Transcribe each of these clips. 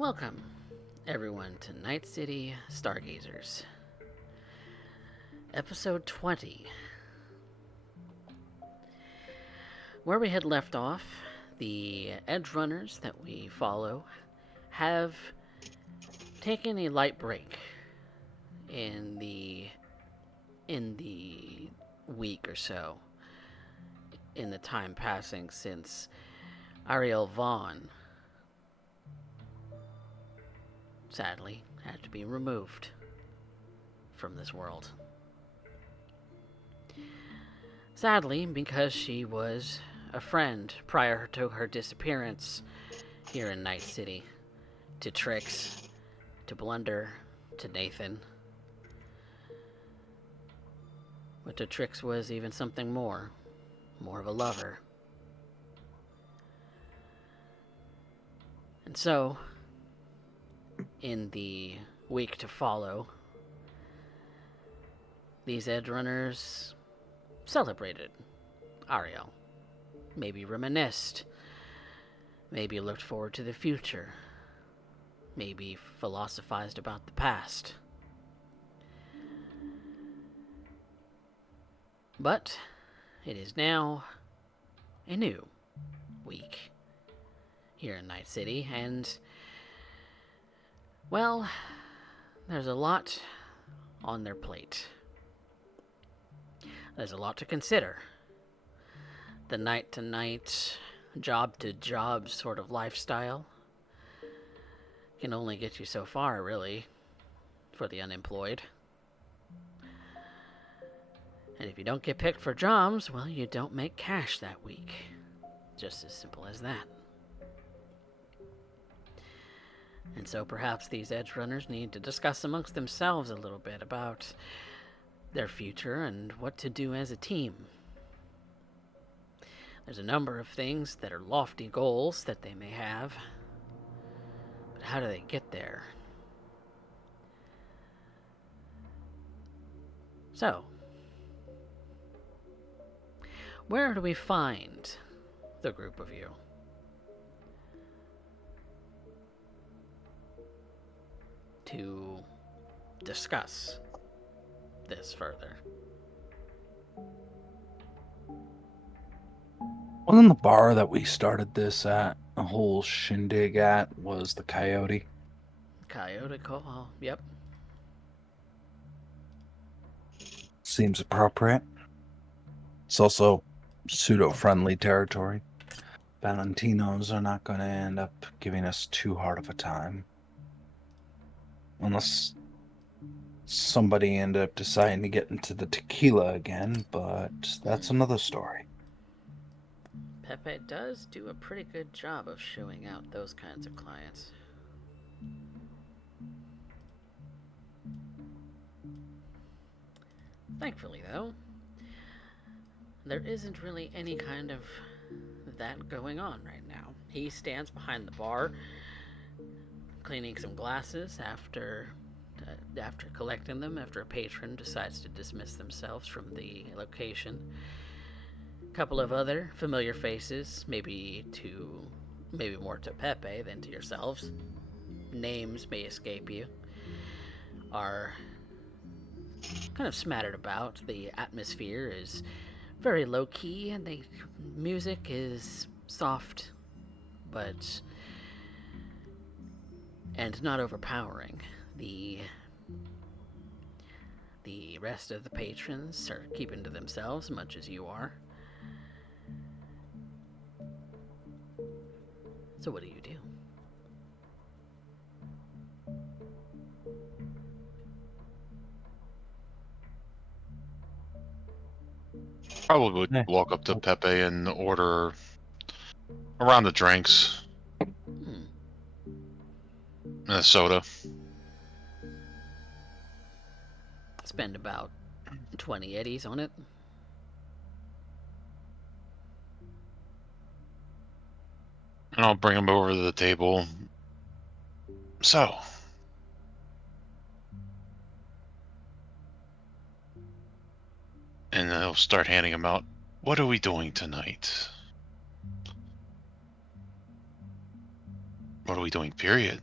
Welcome, everyone, to Night City Stargazers, episode 20. Where we had left off, the edge runners that we follow have taken a light break in the week or so, in the time passing since Ariel Vaughn sadly had to be removed from this world. Sadly, because she was a friend prior to her disappearance here in Night City, to Trix, to Blunder, to Nathan. But to Trix was even something more of a lover. And so, in the week to follow, these edge runners celebrated Ariel, maybe reminisced, maybe looked forward to the future, maybe philosophized about the past. But it is now a new week here in Night City, and well, there's a lot on their plate. There's a lot to consider. The night-to-night, job-to-job sort of lifestyle can only get you so far, really, for the unemployed. And if you don't get picked for jobs, well, you don't make cash that week. Just as simple as that. And so perhaps these edge runners need to discuss amongst themselves a little bit about their future and what to do as a team. There's a number of things that are lofty goals that they may have, but how do they get there? So, where do we find the group of you? To discuss this further. Wasn't the bar that we started this at, a whole shindig at, was the Coyote? Coyote call, yep. Seems appropriate. It's also pseudo-friendly territory. Valentinos are not going to end up giving us too hard of a time. Unless somebody ended up deciding to get into the tequila again, but that's another story. Pepe does do a pretty good job of showing out those kinds of clients. Thankfully, though, there isn't really any kind of that going on right now. He stands behind the bar, cleaning some glasses after collecting them, after a patron decides to dismiss themselves from the location. A couple of other familiar faces, maybe more to Pepe than to yourselves. Names may escape you. Are kind of smattered about. The atmosphere is very low key, and the music is soft, but and not overpowering. The rest of the patrons are keeping to themselves, much as you are. So what do you do? Probably would walk up to Pepe and order a round of drinks and a soda. Spend about 20 eddies on it. And I'll bring him over to the table. So, and then he'll start handing him out. What are we doing tonight? What are we doing, period?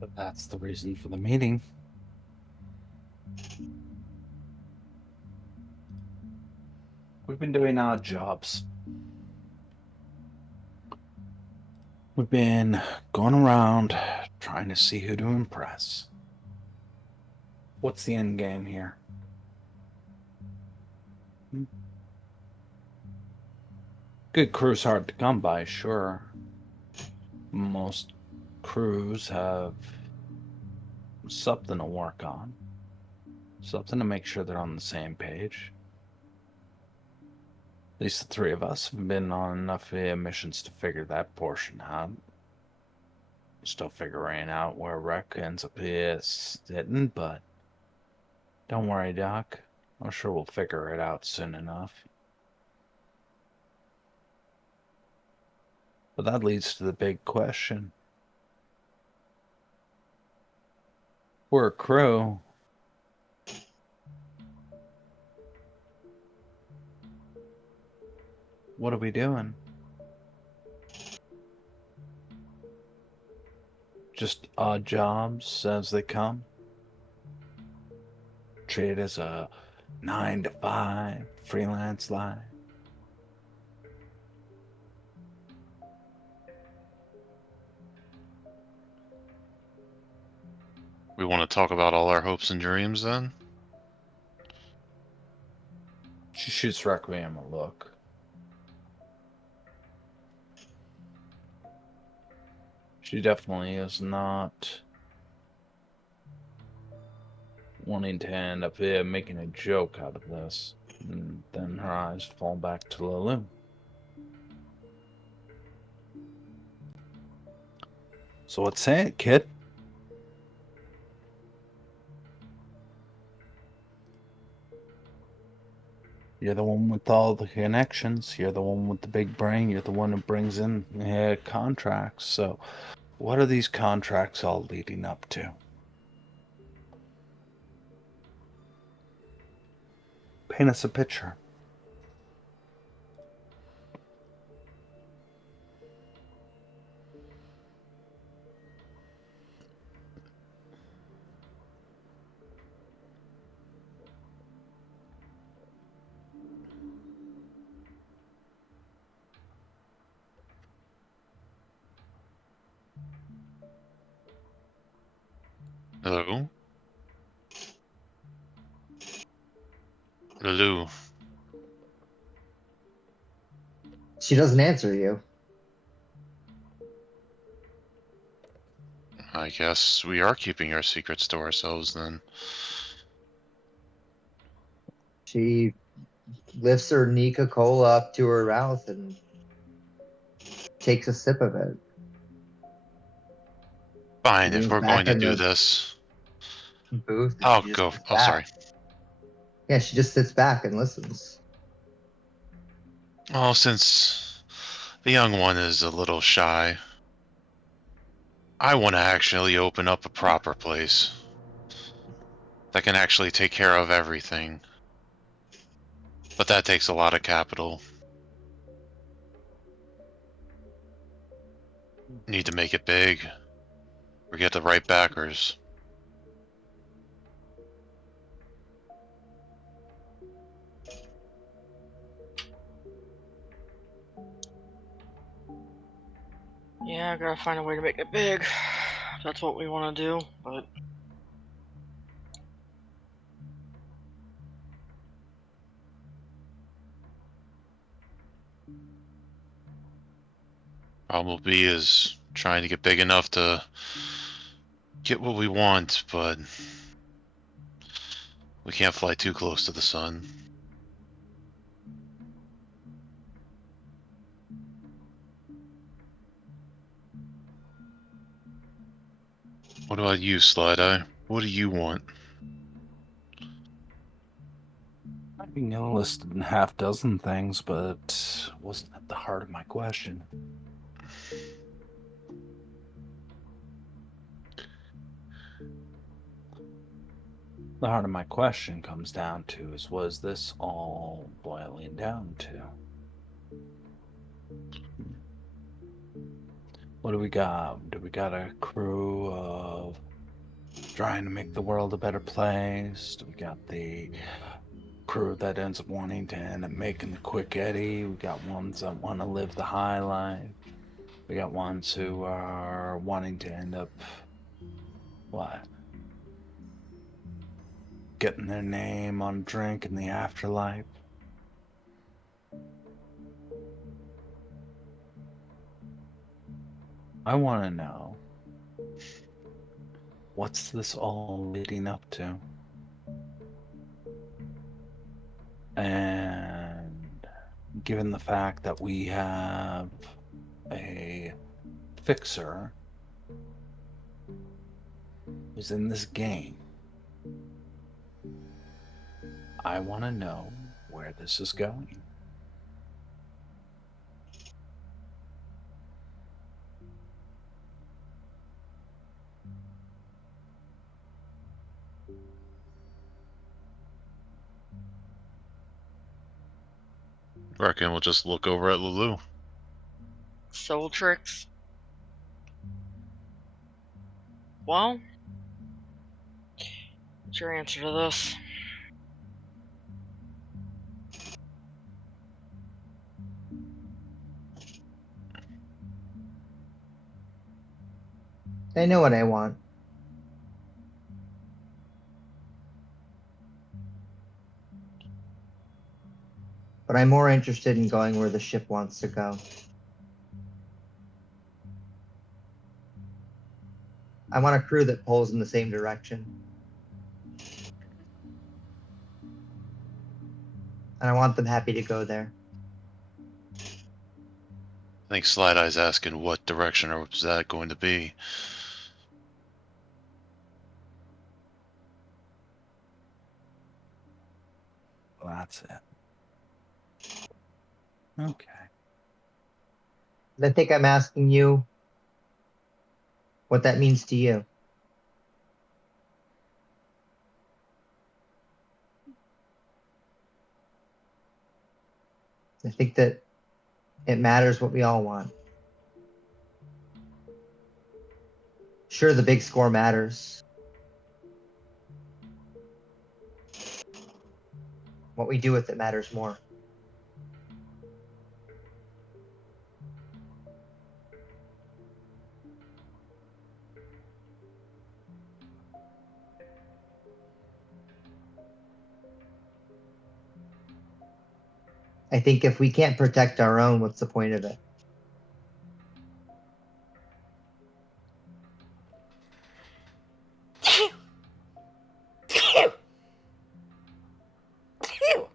But that's the reason for the meeting. We've been doing odd jobs. We've been going around trying to see who to impress. What's the end game here? Good crew's hard to come by, sure. Most crews have something to work on, something to make sure they're on the same page. At least the three of us have been on enough missions to figure that portion out. Still figuring out where Rec ends up sitting, but don't worry, Doc. I'm sure we'll figure it out soon enough. But that leads to the big question. We're a crew. What are we doing? Just odd jobs as they come? Treat it as a 9 to 5 freelance life? We want to talk about all our hopes and dreams then? She shoots Requiem a look. She definitely is not wanting to end up making a joke out of this. And then her eyes fall back to Lulu. So let's say it, kid. You're the one with all the connections. You're the one with the big brain. You're the one who brings in contracts. So what are these contracts all leading up to? Paint us a picture. Hello? Lulu. She doesn't answer you. I guess we are keeping our secrets to ourselves then. She lifts her Nika Cola up to her mouth and takes a sip of it. Fine, if Leans we're going back to in do the this, booth and I'll she just go. sits Oh, back. sorry. Yeah, she just sits back and listens. Well, since the young one is a little shy, I want to actually open up a proper place that can actually take care of everything. But that takes a lot of capital. Need to make it big. Or get the right backers. Yeah, I gotta find a way to make it big. That's what we want to do, but Problem will be is trying to get big enough to get what we want, but we can't fly too close to the sun. What about you, Slideye? What do you want? I can get listed in half dozen things, but wasn't at the heart of my question. The heart of my question comes down to is, what is this all boiling down to? What do we got? Do we got a crew of trying to make the world a better place? Do we got the crew that ends up wanting to end up making the quick eddy? We got ones that want to live the high life. We got ones who are wanting to end up, what? Getting their name on drink in the afterlife. I want to know, what's this all leading up to? And given the fact that we have a fixer who's in this game, I want to know where this is going. Reckon we'll just look over at Lulu. Soul Trix. Well, what's your answer to this? I know what I want. But I'm more interested in going where the ship wants to go. I want a crew that pulls in the same direction. And I want them happy to go there. I think Slideye's asking what direction or is that going to be. Well, that's it. Okay. I think I'm asking you what that means to you. I think that it matters what we all want. Sure, the big score matters. What we do with it matters more. I think if we can't protect our own, what's the point of it?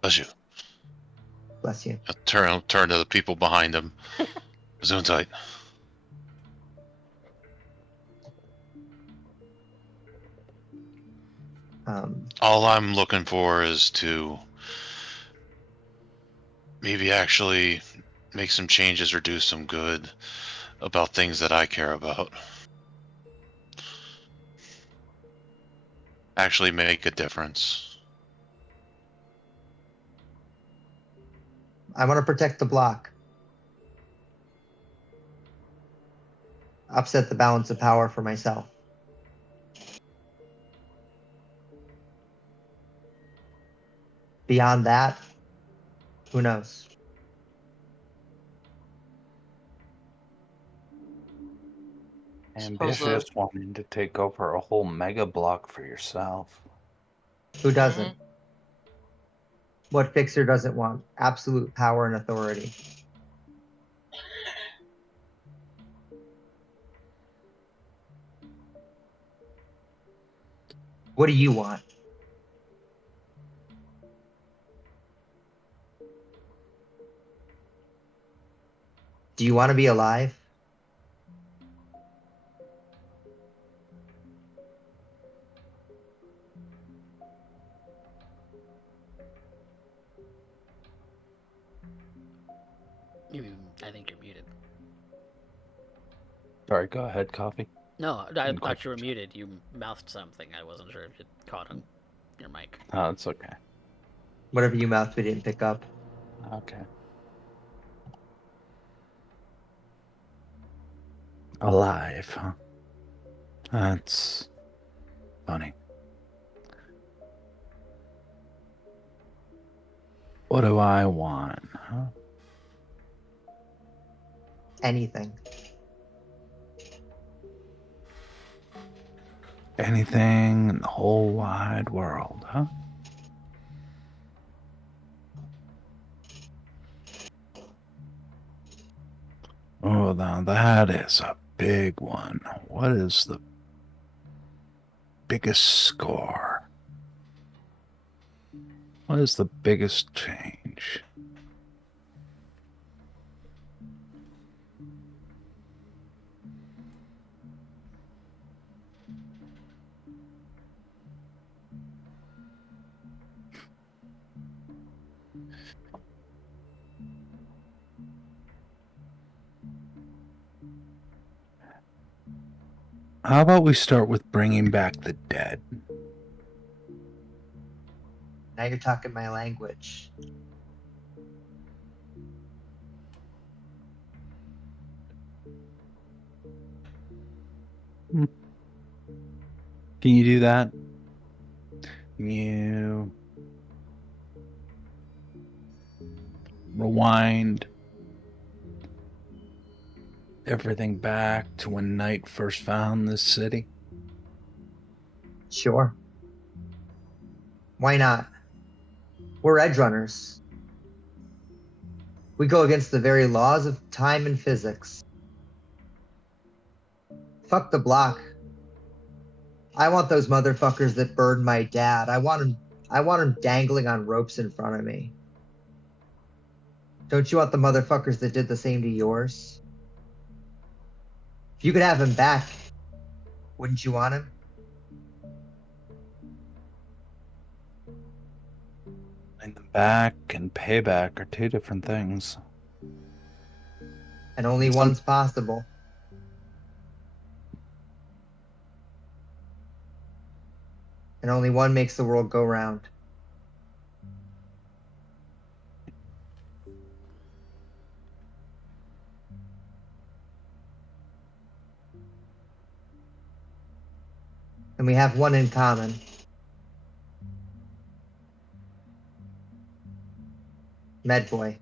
Bless you. Bless you. I'll turn to the people behind him. Zoom tight. All I'm looking for is to maybe actually make some changes or do some good about things that I care about. Actually make a difference. I want to protect the block. Upset the balance of power for myself. Beyond that, who knows? Ambitious, wanting to take over a whole mega block for yourself. Who doesn't? What fixer doesn't want absolute power and authority? What do you want? Do you want to be alive? I think you're muted. Sorry, go ahead, Coffee. No, I thought you were muted. You mouthed something. I wasn't sure if it caught on your mic. Oh, it's okay. Whatever you mouthed, we didn't pick up. Okay. Alive, huh? That's funny. What do I want, huh? Anything. Anything in the whole wide world, huh? Oh, now that is a big one. What is the biggest score? What is the biggest change? How about we start with bringing back the dead? Now you're talking my language. Can you do that? Can you rewind everything back to when Knight first found this city? Sure. Why not? We're edge runners. We go against the very laws of time and physics. Fuck the block. I want those motherfuckers that burned my dad. I want them dangling on ropes in front of me. Don't you want the motherfuckers that did the same to yours? If you could have him back, wouldn't you want him? Bring them back and payback are two different things. And only Some- one's possible. And only one makes the world go round. And we have one in common. Medboy.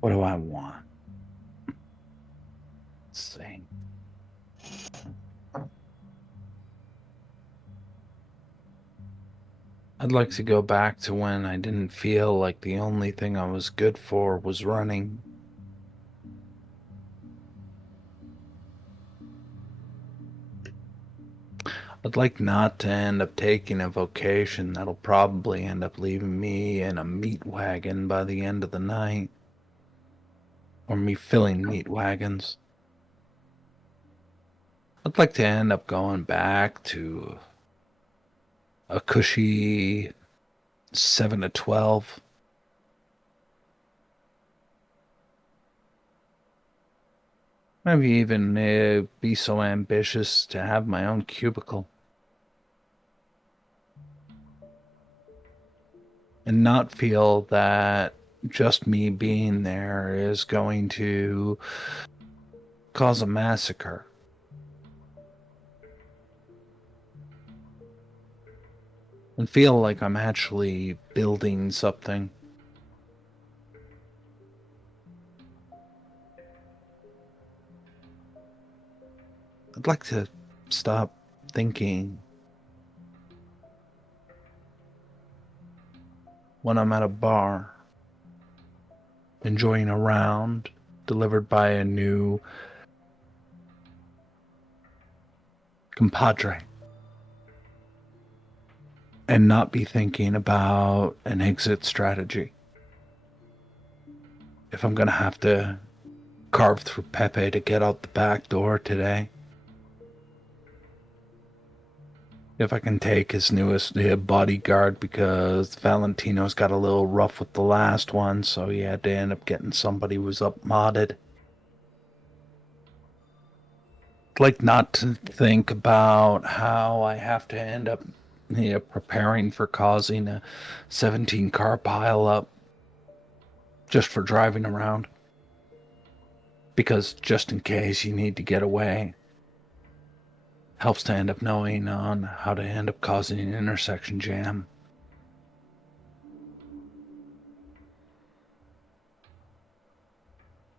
What do I want? Let's see. I'd like to go back to when I didn't feel like the only thing I was good for was running. I'd like not to end up taking a vocation that'll probably end up leaving me in a meat wagon by the end of the night. Or me filling meat wagons. I'd like to end up going back to a cushy 7 to 12. Maybe even be so ambitious to have my own cubicle. And not feel that just me being there is going to cause a massacre. And feel like I'm actually building something. I'd like to stop thinking when I'm at a bar, enjoying a round delivered by a new compadre, and not be thinking about an exit strategy. If I'm going to have to carve through Pepe to get out the back door today, if I can take his newest bodyguard, because Valentino's got a little rough with the last one, so he had to end up getting somebody who was up modded. like not to think about how I have to end up preparing for causing a 17 car pile up just for driving around. Because just in case you need to get away, helps to end up knowing on how to end up causing an intersection jam.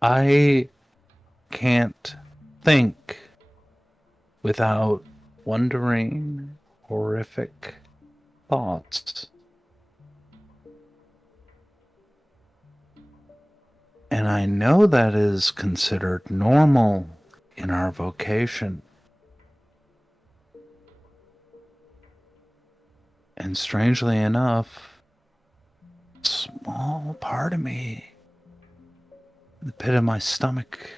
I can't think without wondering horrific thoughts. And I know that is considered normal in our vocation. And strangely enough, a small part of me, the pit of my stomach,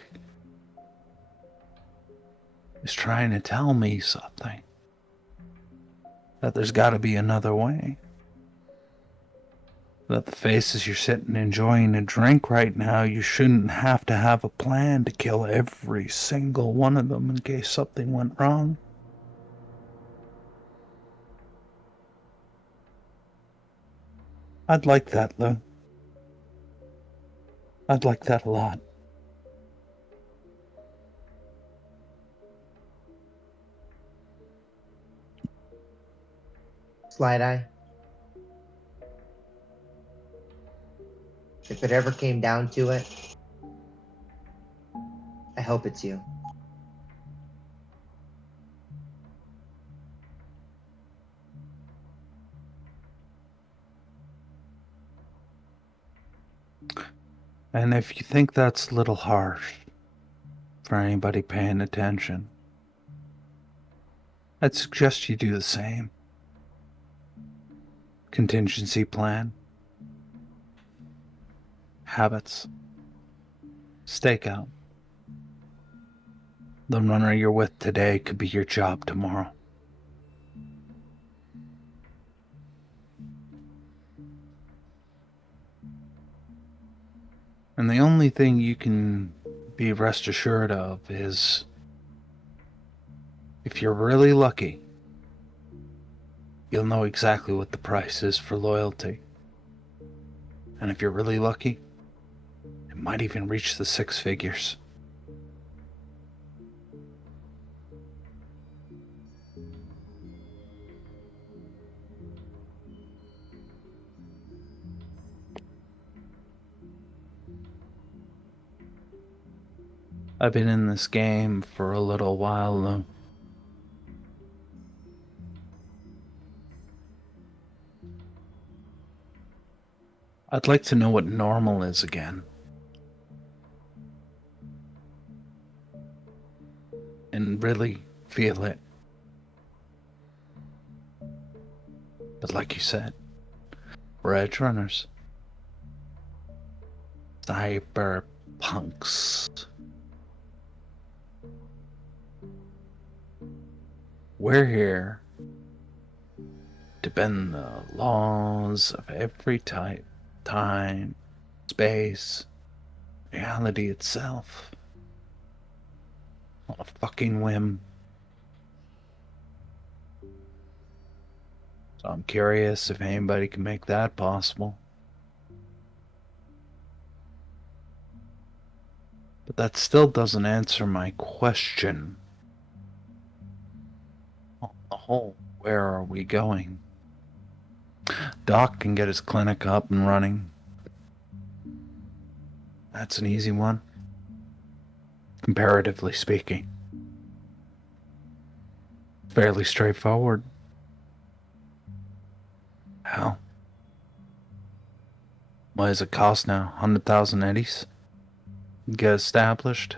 is trying to tell me something. That there's got to be another way. That the faces you're sitting enjoying a drink right now, you shouldn't have to have a plan to kill every single one of them in case something went wrong. I'd like that, Lou. I'd like that a lot. Slideye. If it ever came down to it, I hope it's you. And if you think that's a little harsh for anybody paying attention, I'd suggest you do the same. Contingency plan. Habits. Stakeout. The runner you're with today could be your job tomorrow. And the only thing you can be rest assured of is if you're really lucky, you'll know exactly what the price is for loyalty. And if you're really lucky, it might even reach the 6 figures. I've been in this game for a little while, though. I'd like to know what normal is again. And really feel it. But like you said, we're edge runners. Cyberpunks. We're here to bend the laws of every type, time, space, reality itself. On a fucking whim. So I'm curious if anybody can make that possible. But that still doesn't answer my question. On the whole, where are we going? Doc can get his clinic up and running. That's an easy one. Comparatively speaking. Fairly straightforward. Hell. What does it cost now? 100,000 eddies? Get established?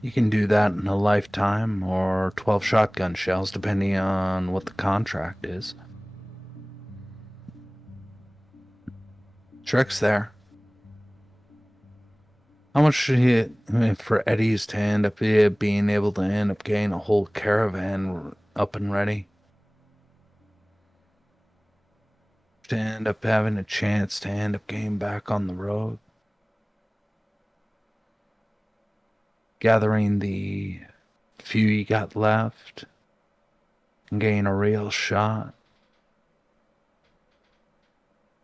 You can do that in a lifetime or 12 shotgun shells, depending on what the contract is. Trix there. How much should he, for Eddie's to end up being able to end up getting a whole caravan up and ready? To end up having a chance to end up getting back on the road? gathering the few you got left, and getting a real shot.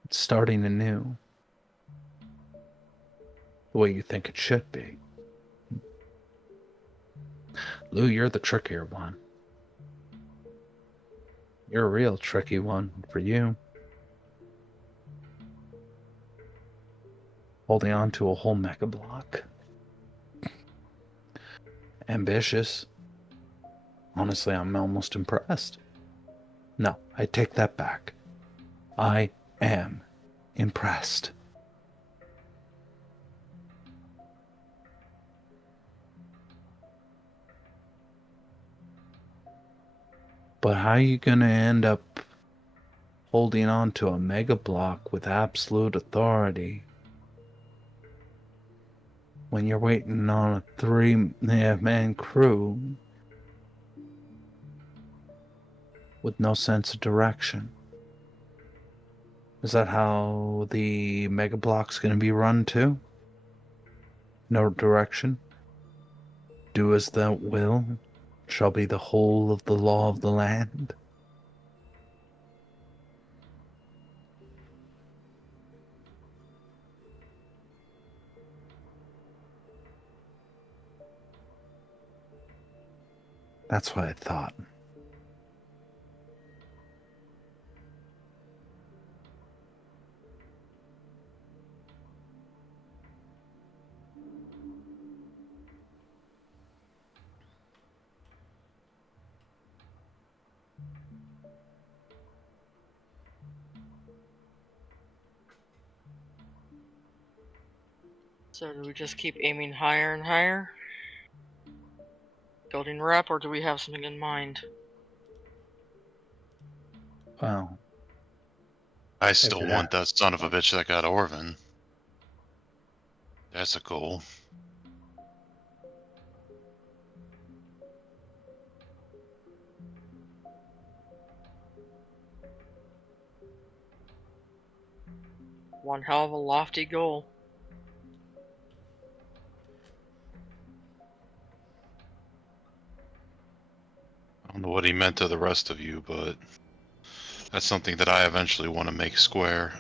It's starting anew. The way you think it should be. Lou, you're the trickier one. You're a real tricky one for you. Holding on to a whole mecha block. Ambitious. Honestly, I'm almost impressed. No, I take that back. I am impressed. But how are you going to end up holding on to a mega block with absolute authority when you're waiting on a 3-man crew with no sense of direction? Is that how the mega block's going to be run too? No direction? Do as thou will shall be the whole of the law of the land? That's what I thought. So do we just keep aiming higher and higher? Building rep, or do we have something in mind? Well, I still it want that son of a bitch that got Orvin. That's a goal. One hell of a lofty goal. I don't know what he meant to the rest of you, but that's something that I eventually want to make square.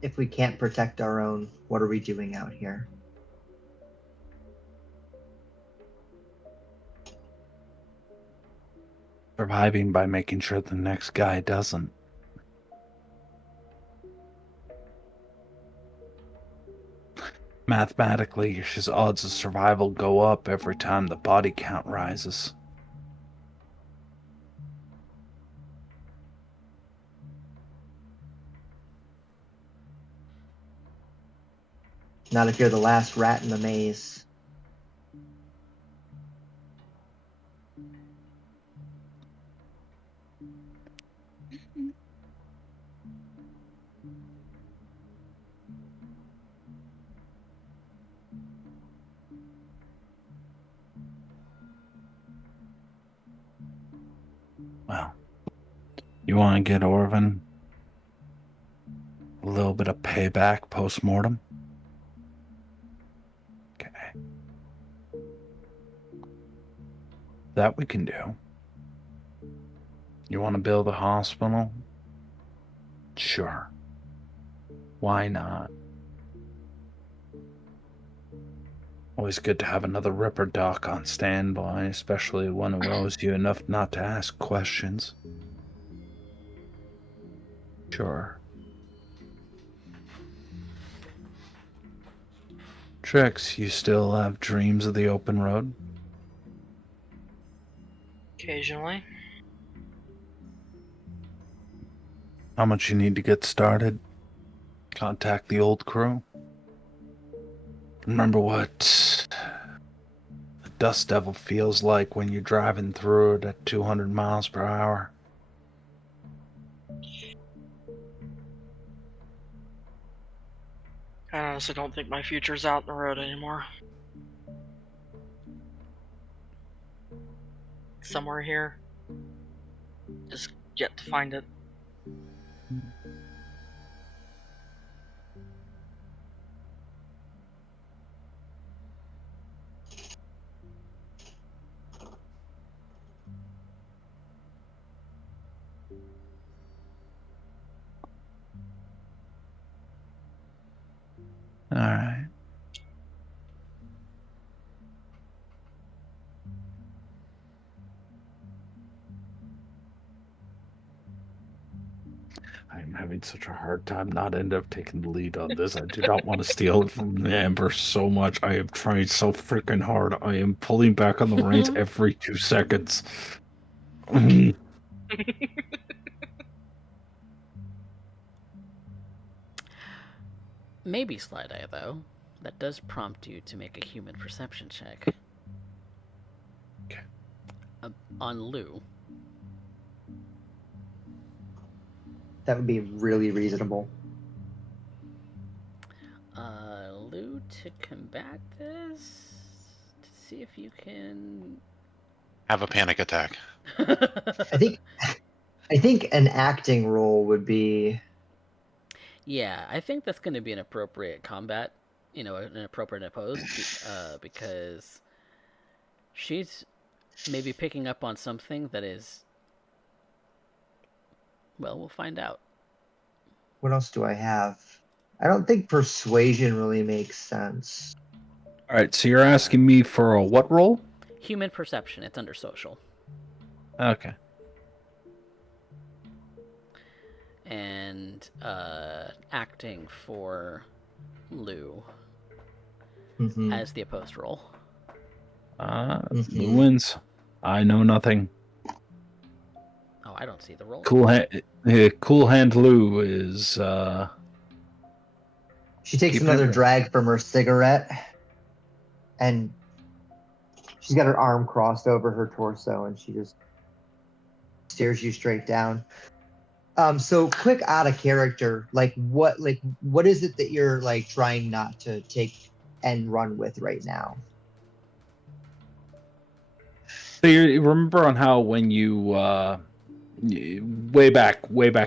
If we can't protect our own, what are we doing out here? surviving by making sure the next guy doesn't. Mathematically, his odds of survival go up every time the body count rises. Not if you're the last rat in the maze. Well, you want to get Orvin a little bit of payback post-mortem? Okay. That we can do. You want to build a hospital? Sure. Why not? Always good to have another Ripper Doc on standby, especially one who owes you enough not to ask questions. Sure. Trix, you still have dreams of the open road? Occasionally. How much you need to get started? Contact the old crew. Remember what the Dust Devil feels like when you're driving through it at 200 miles per hour. I honestly don't think my future's out in the road anymore. Somewhere here. Just yet to find it. I'm having such a hard time not end up taking the lead on this. I do not want to steal it from Amber so much. I am trying so freaking hard. I am pulling back on the reins every 2 seconds. Maybe Slideye, though. That does prompt you to make a human perception check. Okay. On Lou. That would be really reasonable. Lou, to combat this, to see if you can Have a panic attack. I think an acting role would be. Yeah, I think that's going to be an appropriate combat, an appropriate opposed, because she's maybe picking up on something that is. Well, we'll find out. What else do I have? I don't think persuasion really makes sense. All right, so you're asking me for a what role? Human perception. It's under social. Okay. And acting for Lou as the opposed role. Lou wins. I know nothing. Oh, I don't see the role. Cool Hand Lou is. She takes another drag from her cigarette, and she's got her arm crossed over her torso, and she just stares you straight down. So quick out of character, what is it that you're trying not to take and run with right now? So you remember on how when you way back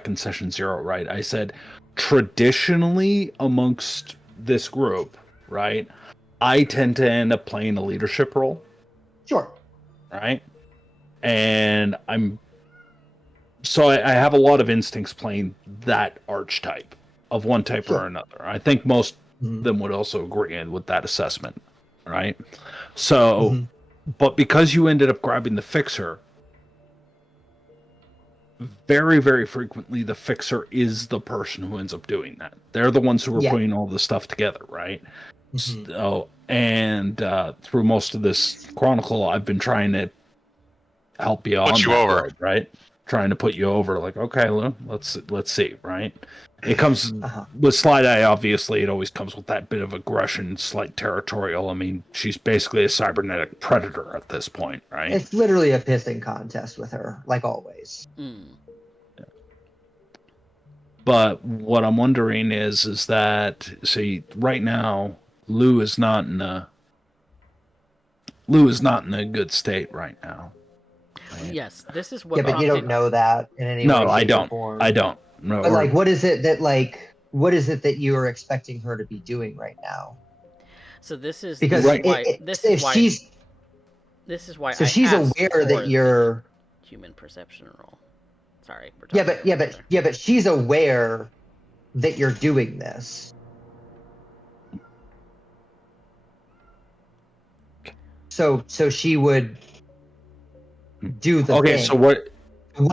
in session 0, right? I said traditionally amongst this group, right? I tend to end up playing a leadership role. Sure. Right? And I have a lot of instincts playing that archetype of one type or another. I think most of them would also agree with that assessment, right? So, but because you ended up grabbing the fixer, very, very frequently the fixer is the person who ends up doing that. They're the ones who are putting all this stuff together, right? So, and through most of this chronicle, I've been trying to help you on that road, right? Trying to put you over, okay, Lou, let's see, right? It comes with Slideye, obviously, it always comes with that bit of aggression, slight territorial. I mean, she's basically a cybernetic predator at this point, right? It's literally a pissing contest with her, like always. But what I'm wondering is that, see, right now, Lou is not in a good state right now. Right? Yes, this is what. Yeah, but you don't know that in any way. No, I don't. I don't. No. But what is it that you are expecting her to be doing right now? So this is because this is why. So she's aware that you're human perception role. Sorry. But she's aware that you're doing this. So she would do the thing. Okay, so what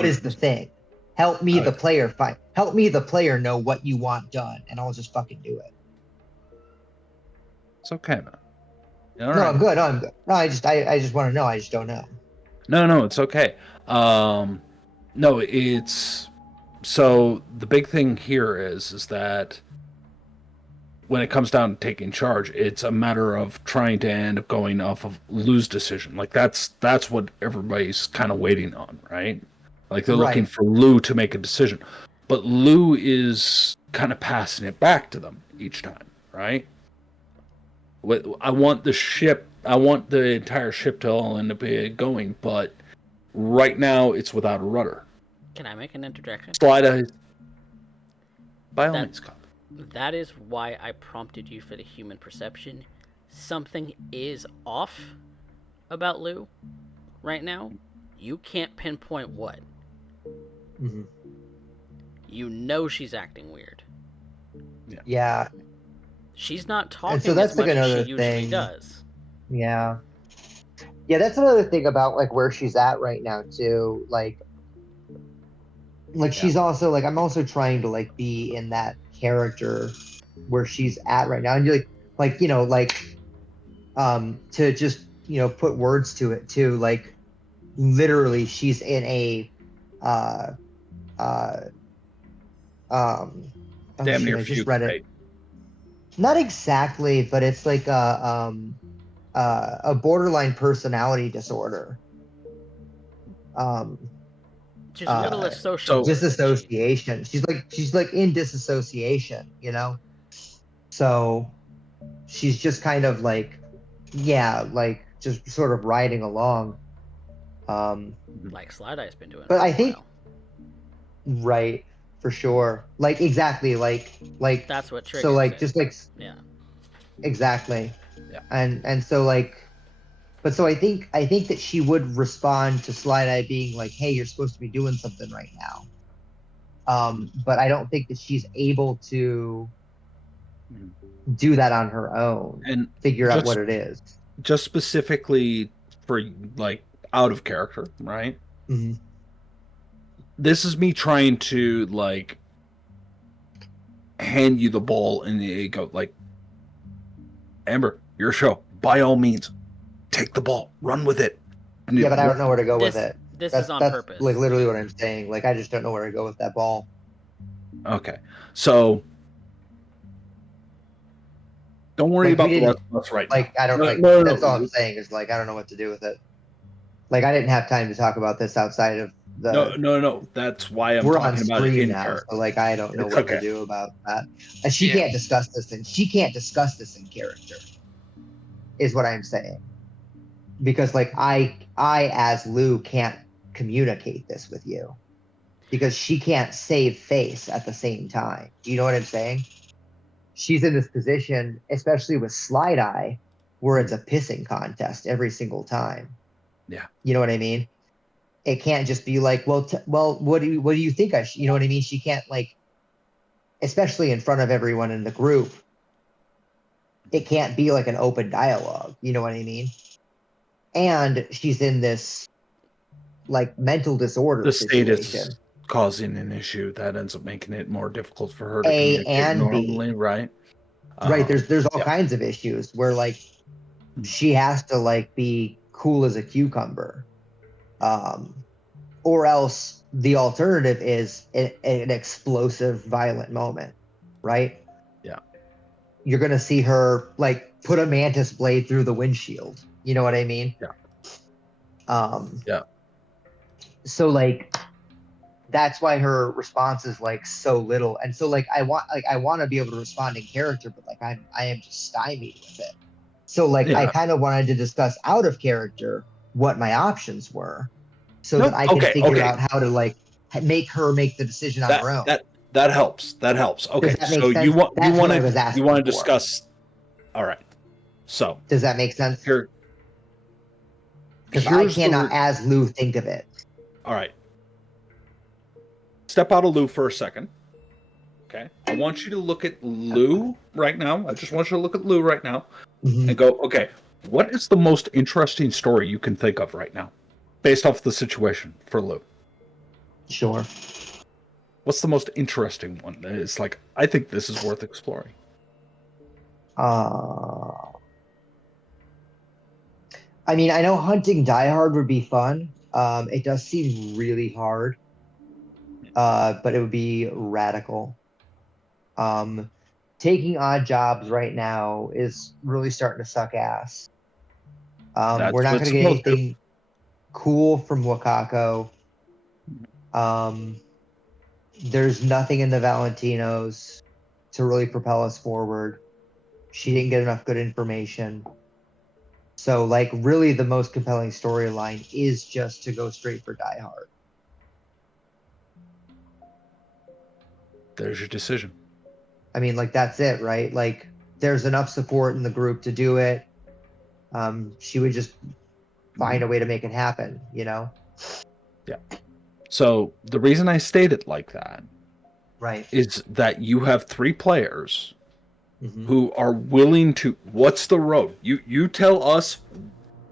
is the thing? Help me, the player fight. Help me, the player, know what you want done, and I'll just fucking do it. It's okay, man. No, I'm good. No, I'm good. No, I just want to know. I just don't know. No, it's okay. No, it's so the big thing here is that when it comes down to taking charge, it's a matter of trying to end up going off of Lou's decision. That's what everybody's kind of waiting on, right? They're looking for Lou to make a decision, but Lou is kind of passing it back to them each time, right? I want the entire ship to all end up going, but right now it's without a rudder. Can I make an interjection? Slideye. By all means, Cop. That is why I prompted you for the human perception. Something is off about Lou right now. You can't pinpoint what. You know she's acting weird. Yeah. She's not talking so that's as much as she thing. usually does. Yeah. Yeah, that's another thing about where she's at right now too. like she's also like I'm also trying to like be in that character where she's at right now, and you're like you know to just put words to it too, like literally she's in a uh uh oh Damn shit, near I just fugue read it. state. Not exactly, but it's like a borderline personality disorder. She's a little So associable. isn't she? Disassociation. She's like in disassociation, So she's just kind of like, yeah, like just sort of riding along. Like Slideye's been doing But for I a think while. right, for sure. Like exactly, like That's what so triggers like it. just like Yeah. exactly. Yeah. And so like but so I think that she would respond to Slideye being like, "Hey, you're supposed to be doing something right now." But I don't think that she's able to do that on her own. And Figure out what it is. just specifically for like out of character, right? Mhm. This is me trying to like hand you the ball and you go like, Amber, your show. By all means, take the ball, run with it. And Yeah, but I don't know where to go with This it. this is on That's purpose. like literally what I'm saying. Like I just don't know where to go with that ball. Okay, so don't worry Like we about the rest didn't of us right like now. I don't like No. that's all I'm saying is like I don't know what to do with it. Like I didn't have time to talk about this outside of the No. That's why I'm we're on talking about it screen in now, character. so like I don't know It's what okay. to do about that. And she Yeah. can't discuss this and she can't discuss this in character. Is what I'm saying. Because like I as Lou can't communicate this with you. Because she can't save face at the same time. Do you know what I'm saying? She's in this position, especially with Slideye, where it's a pissing contest every single time. Yeah. You know what I mean? It can't just be like, well, what do you think I should? You know what I mean? She can't like, especially in front of everyone in the group. It can't be like an open dialogue. You know what I mean? And she's in this like mental disorder The state situation. is causing an issue that ends up making it more difficult for her to A communicate and B. normally, right? Right. There's all kinds of issues where like she has to like be cool as a cucumber. Or else the alternative is an explosive, violent moment, right? Yeah. You're gonna see her like put a mantis blade through the windshield. You know what I mean? Yeah. So like that's why her response is like so little, and so like I want to be able to respond in character, but like I am just stymied with it. So like I Yeah. kind of wanted to discuss out of character what my options were, so that I can Okay. figure out how to like make her make the decision on her own. That helps. That helps. Okay. Does that make So sense? That's what I was you asking want to for. discuss. All right. So Does that make sense? here. Because I Here's cannot, the. as Lou, think of it. All right. Step out of Lou for a second. Okay. I want you to look at Lou right now. I just want you to look at Lou right now and go, okay, what is the most interesting story you can think of right now based off the situation for Lou? Sure. What's the most interesting one? It's like, I think this is worth exploring. I mean, I know hunting Die Hard would be fun. It does seem really hard, but it would be radical. Taking odd jobs right now is really starting to suck ass. That's We're not what going it's to get supposed to. anything cool from Wakako. There's nothing in the Valentinos to really propel us forward. She didn't get enough good information. So, like, really, the most compelling storyline is just to go straight for Die Hard. There's your decision. I mean, like, that's it, right? Like, there's enough support in the group to do it. She would just find a way to make it happen, you know? Yeah. So the reason I state it like that Right. is that you have 3 players who are willing to. What's the road? You tell us.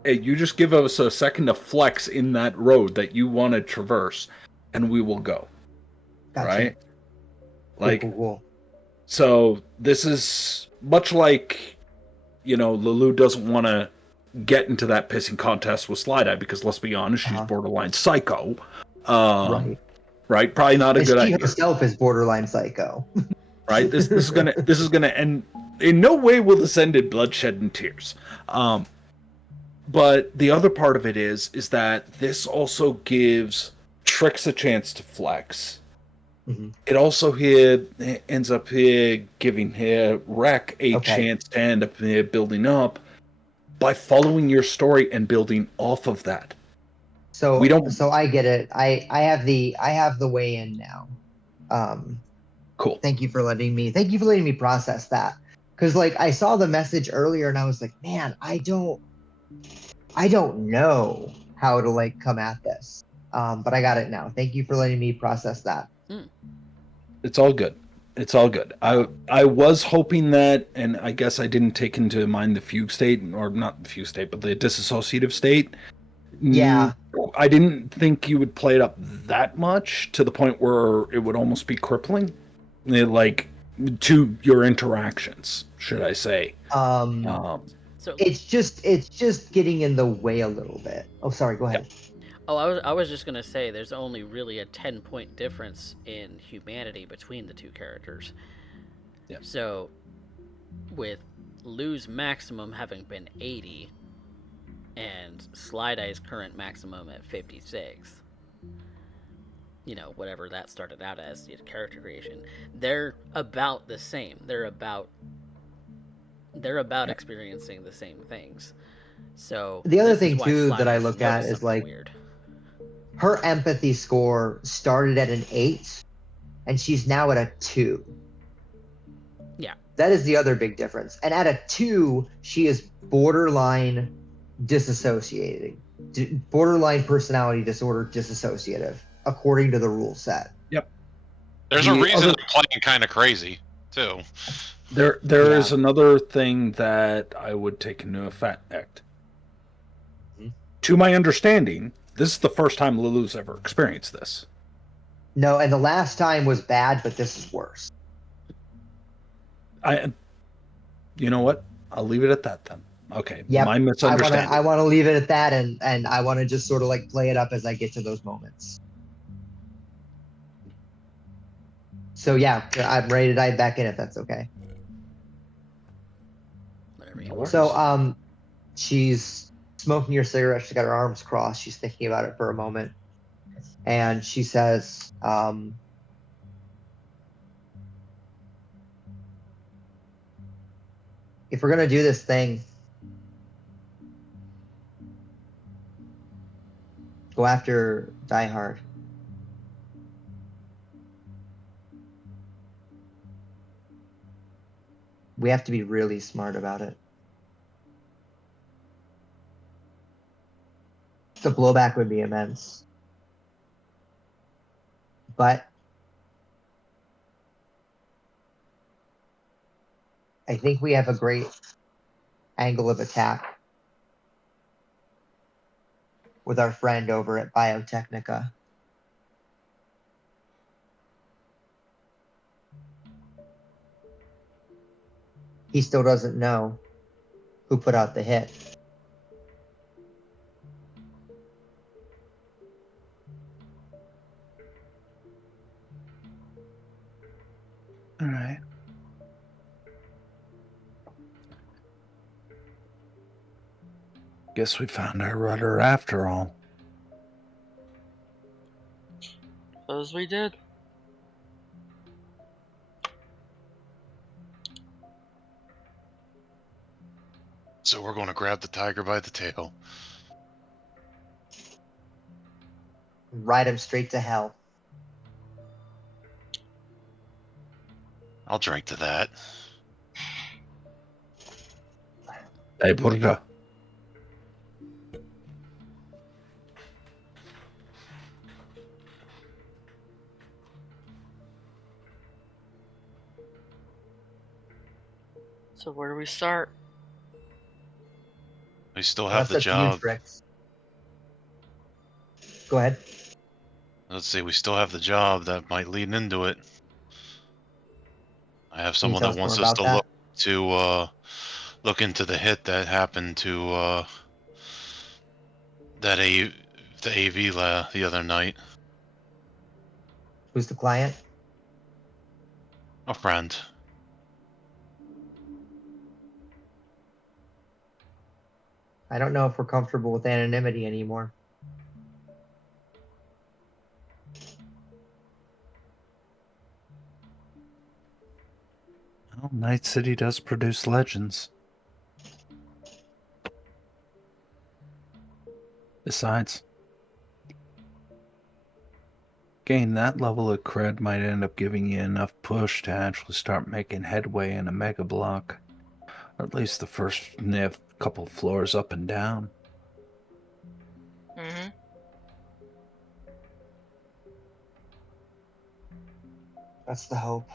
You just give us a second to flex in that road that you want to traverse, and we will go. Gotcha. right? Cool, Like, cool. so this is much like, Lulu doesn't want to get into that pissing contest with Slideye because, let's be honest, she's borderline psycho. Right. Right? Probably not a And good she idea. herself is borderline psycho. Right? This is gonna end. In no way will this end in bloodshed and tears. But the other part of it is that this also gives Trix a chance to flex. Mm-hmm. It also ends up giving Rec a chance to end up building up by following your story and building off of that. So I get it. I have the way in now. Cool. Thank you for letting me process that. Because like I saw the message earlier and I was like, man, I don't know how to like come at this. But I got it now. Thank you for letting me process that. It's all good. It's all good. I was hoping that, and I guess I didn't take into mind the fugue state, or not the fugue state, but the disassociative state. Yeah. I didn't think you would play it up that much to the point where it would almost be crippling, like to your interactions, should I say? So it's just getting in the way a little bit. Oh, sorry. Go ahead. Oh, I was just gonna say there's only really a 10-point difference in humanity between the two characters. Yeah. So, with Lou's maximum having been 80, and Slideye's current maximum at 56, whatever that started out as, character creation, they're about the same. They're about experiencing the same things. So the other thing too that I look at is like weird. Her empathy score started at an 8 and she's now at a 2. Yeah. That is the other big difference. And at a 2, she is borderline disassociating. Borderline personality disorder disassociative, according to the rule set. Yep. There's a reason I'm playing kind of crazy, too. There is another thing that I would take into effect. To my understanding, this is the first time Lulu's ever experienced this. No, and the last time was bad, but this is worse. You know what? I'll leave it at that then. Okay. Yep. My misunderstanding. I want to leave it at that, and I want to just sort of like play it up as I get to those moments. So yeah, I'm ready to dive back in if that's okay. So she's smoking her cigarette. She's got her arms crossed. She's thinking about it for a moment, and she says, "If we're gonna do this thing, go after Die Hard." We have to be really smart about it. The blowback would be immense. But I think we have a great angle of attack with our friend over at Biotechnica. He still doesn't know who put out the hit. All right. Guess we found our rudder after all. As we did. So we're going to grab the tiger by the tail. Ride him straight to hell. I'll drink to that. Hey, put it up. So where do we start? We still have the That's up to you, job. Trix. Go ahead. Let's see, we still have the job that might lead into it. I have Can you someone tell that us more wants us about to that? look into the hit that happened to the AV the other night. Who's the client? A friend. I don't know if we're comfortable with anonymity anymore. Well, Night City does produce legends. Besides, gain that level of cred might end up giving you enough push to actually start making headway in a mega block, or at least the first couple floors up and down. Mm-hmm. That's the hope.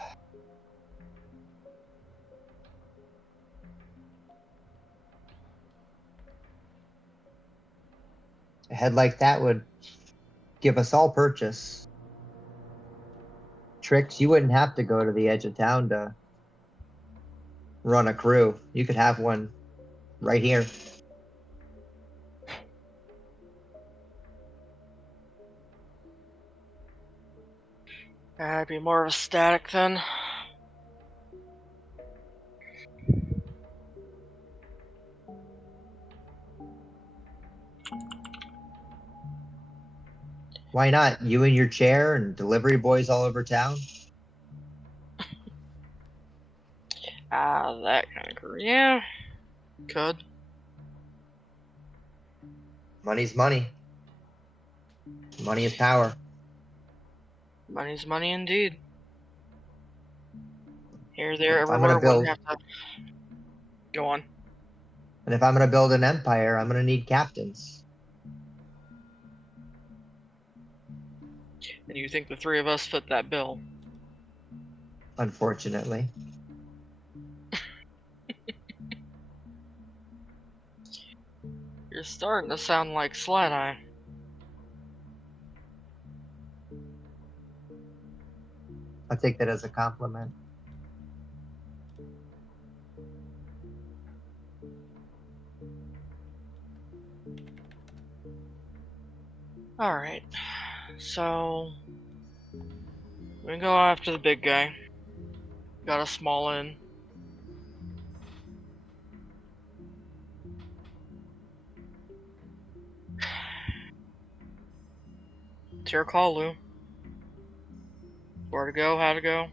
A head like that would give us all purchase. Trix, you wouldn't have to go to the edge of town to run a crew. You could have one right here. I'd be more of a static then. Why not? You in your chair and delivery boys all over town? That kind of career. Yeah, could. Money's money. Money is power. Money's money indeed. Here, there, If I'm gonna everywhere. Wouldn't build, have to go on. and if I'm gonna build an empire, I'm gonna need captains. And you think the three of us fit that bill? Unfortunately, You're starting to sound like Slideye. I take that as a compliment. Alright. So we can go after the big guy. Got a small inn. It's your call, Lou. Where to go, how to go,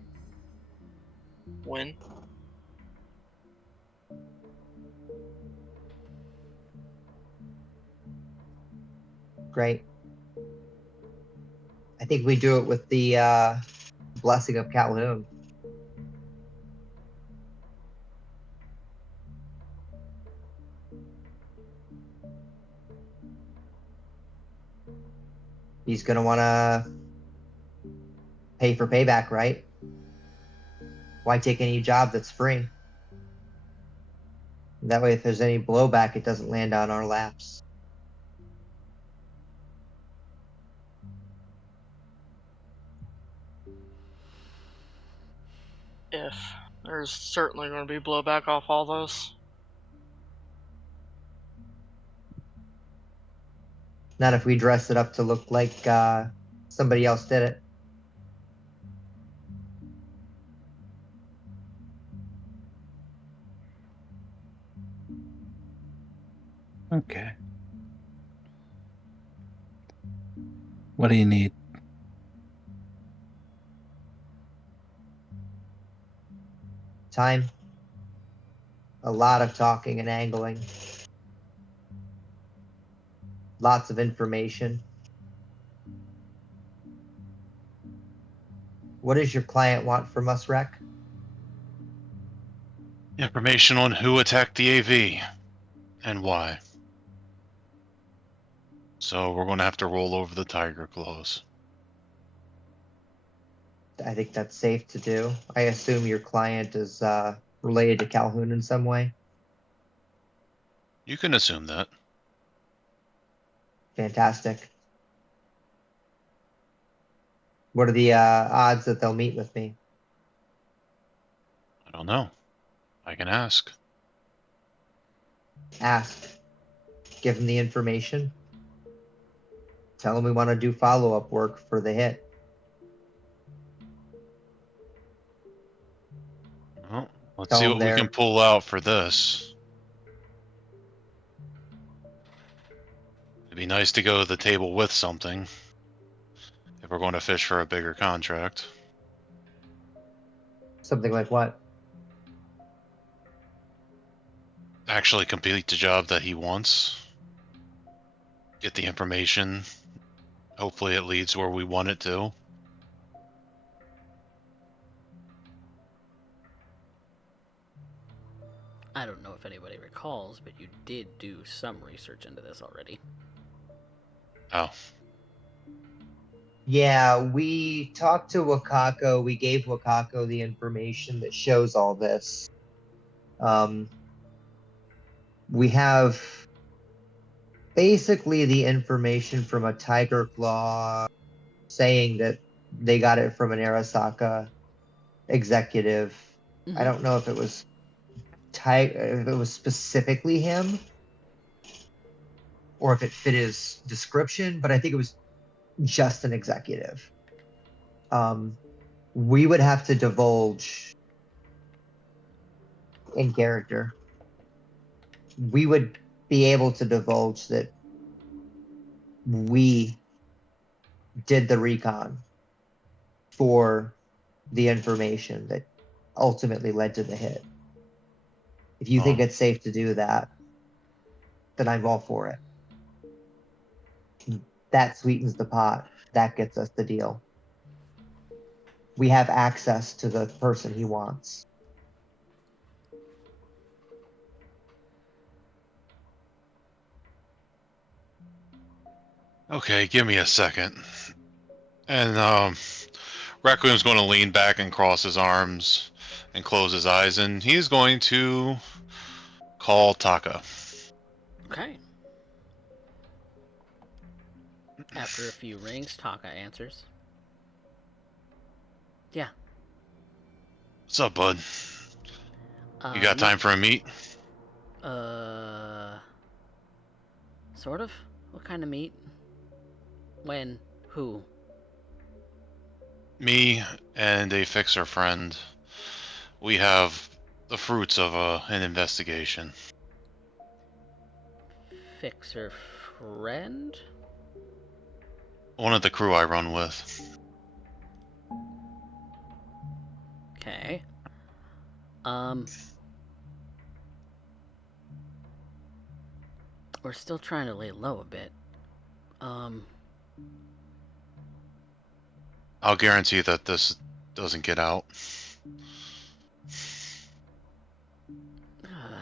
when. Great. I think we do it with the blessing of Calhoun. He's gonna wanna pay for payback, right? Why take any job that's free? That way, if there's any blowback, it doesn't land on our laps. If. There's certainly going to be blowback off all those. Not if we dress it up to look like somebody else did it. Okay. What do you need? Time. A lot of talking and angling. Lots of information. What does your client want from us, Rec? Information on who attacked the AV and why. So we're going to have to roll over the tiger claws. I think that's safe to do. I assume your client is related to Calhoun in some way. You can assume that. Fantastic. What are the odds that they'll meet with me? I don't know. I can ask. Ask. Give them the information. Tell them we want to do follow-up work for the hit. Well, let's Tell see them what we can they're pull out for this. It'd be nice to go to the table with something if we're going to fish for a bigger contract. something like what? Actually complete the job that he wants. Get the information. Hopefully it leads where we want it to. I don't know if anybody recalls, but you did do some research into this already. Oh, Yeah, we talked to Wakako. We gave Wakako the information that shows all this. We have basically the information from a Tiger Claw saying that they got it from an Arasaka executive. I Mhm. don't know if it was if it was specifically him or if it fit his description, but I think it was just an executive. We would have to divulge in character. We would be able to divulge that we did the recon for the information that ultimately led to the hit. If you think oh. it's safe to do that, then I'm all for it. That sweetens the pot. That gets us the deal. We have access to the person he wants. Okay, give me a second. And Requiem's going to lean back and cross his arms and close his eyes, and he's going to call Taka. Okay. After a few rings, Taka answers. Yeah. What's up, bud? You got time for a meet? Sort of. What kind of meat? When? Who? Me and a fixer friend. We have the fruits of an investigation. Fixer friend? One of the crew I run with. Okay. We're still trying to lay low a bit. I'll guarantee that this doesn't get out.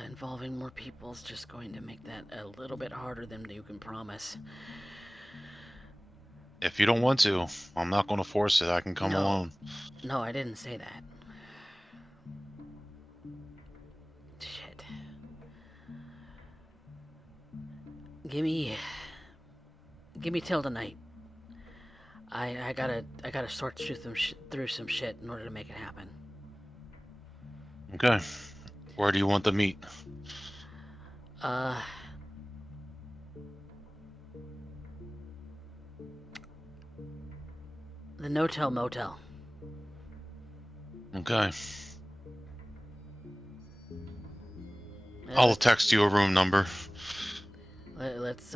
Involving more people is just going to make that a little bit harder than you can promise. If you don't want to, I'm not going to force it. I can come alone. No, I didn't say that. Shit. Give me till tonight. I gotta sort through some shit in order to make it happen. Okay. Where do you want the meet? The No-Tell Motel. Okay. I'll text you a room number. Let's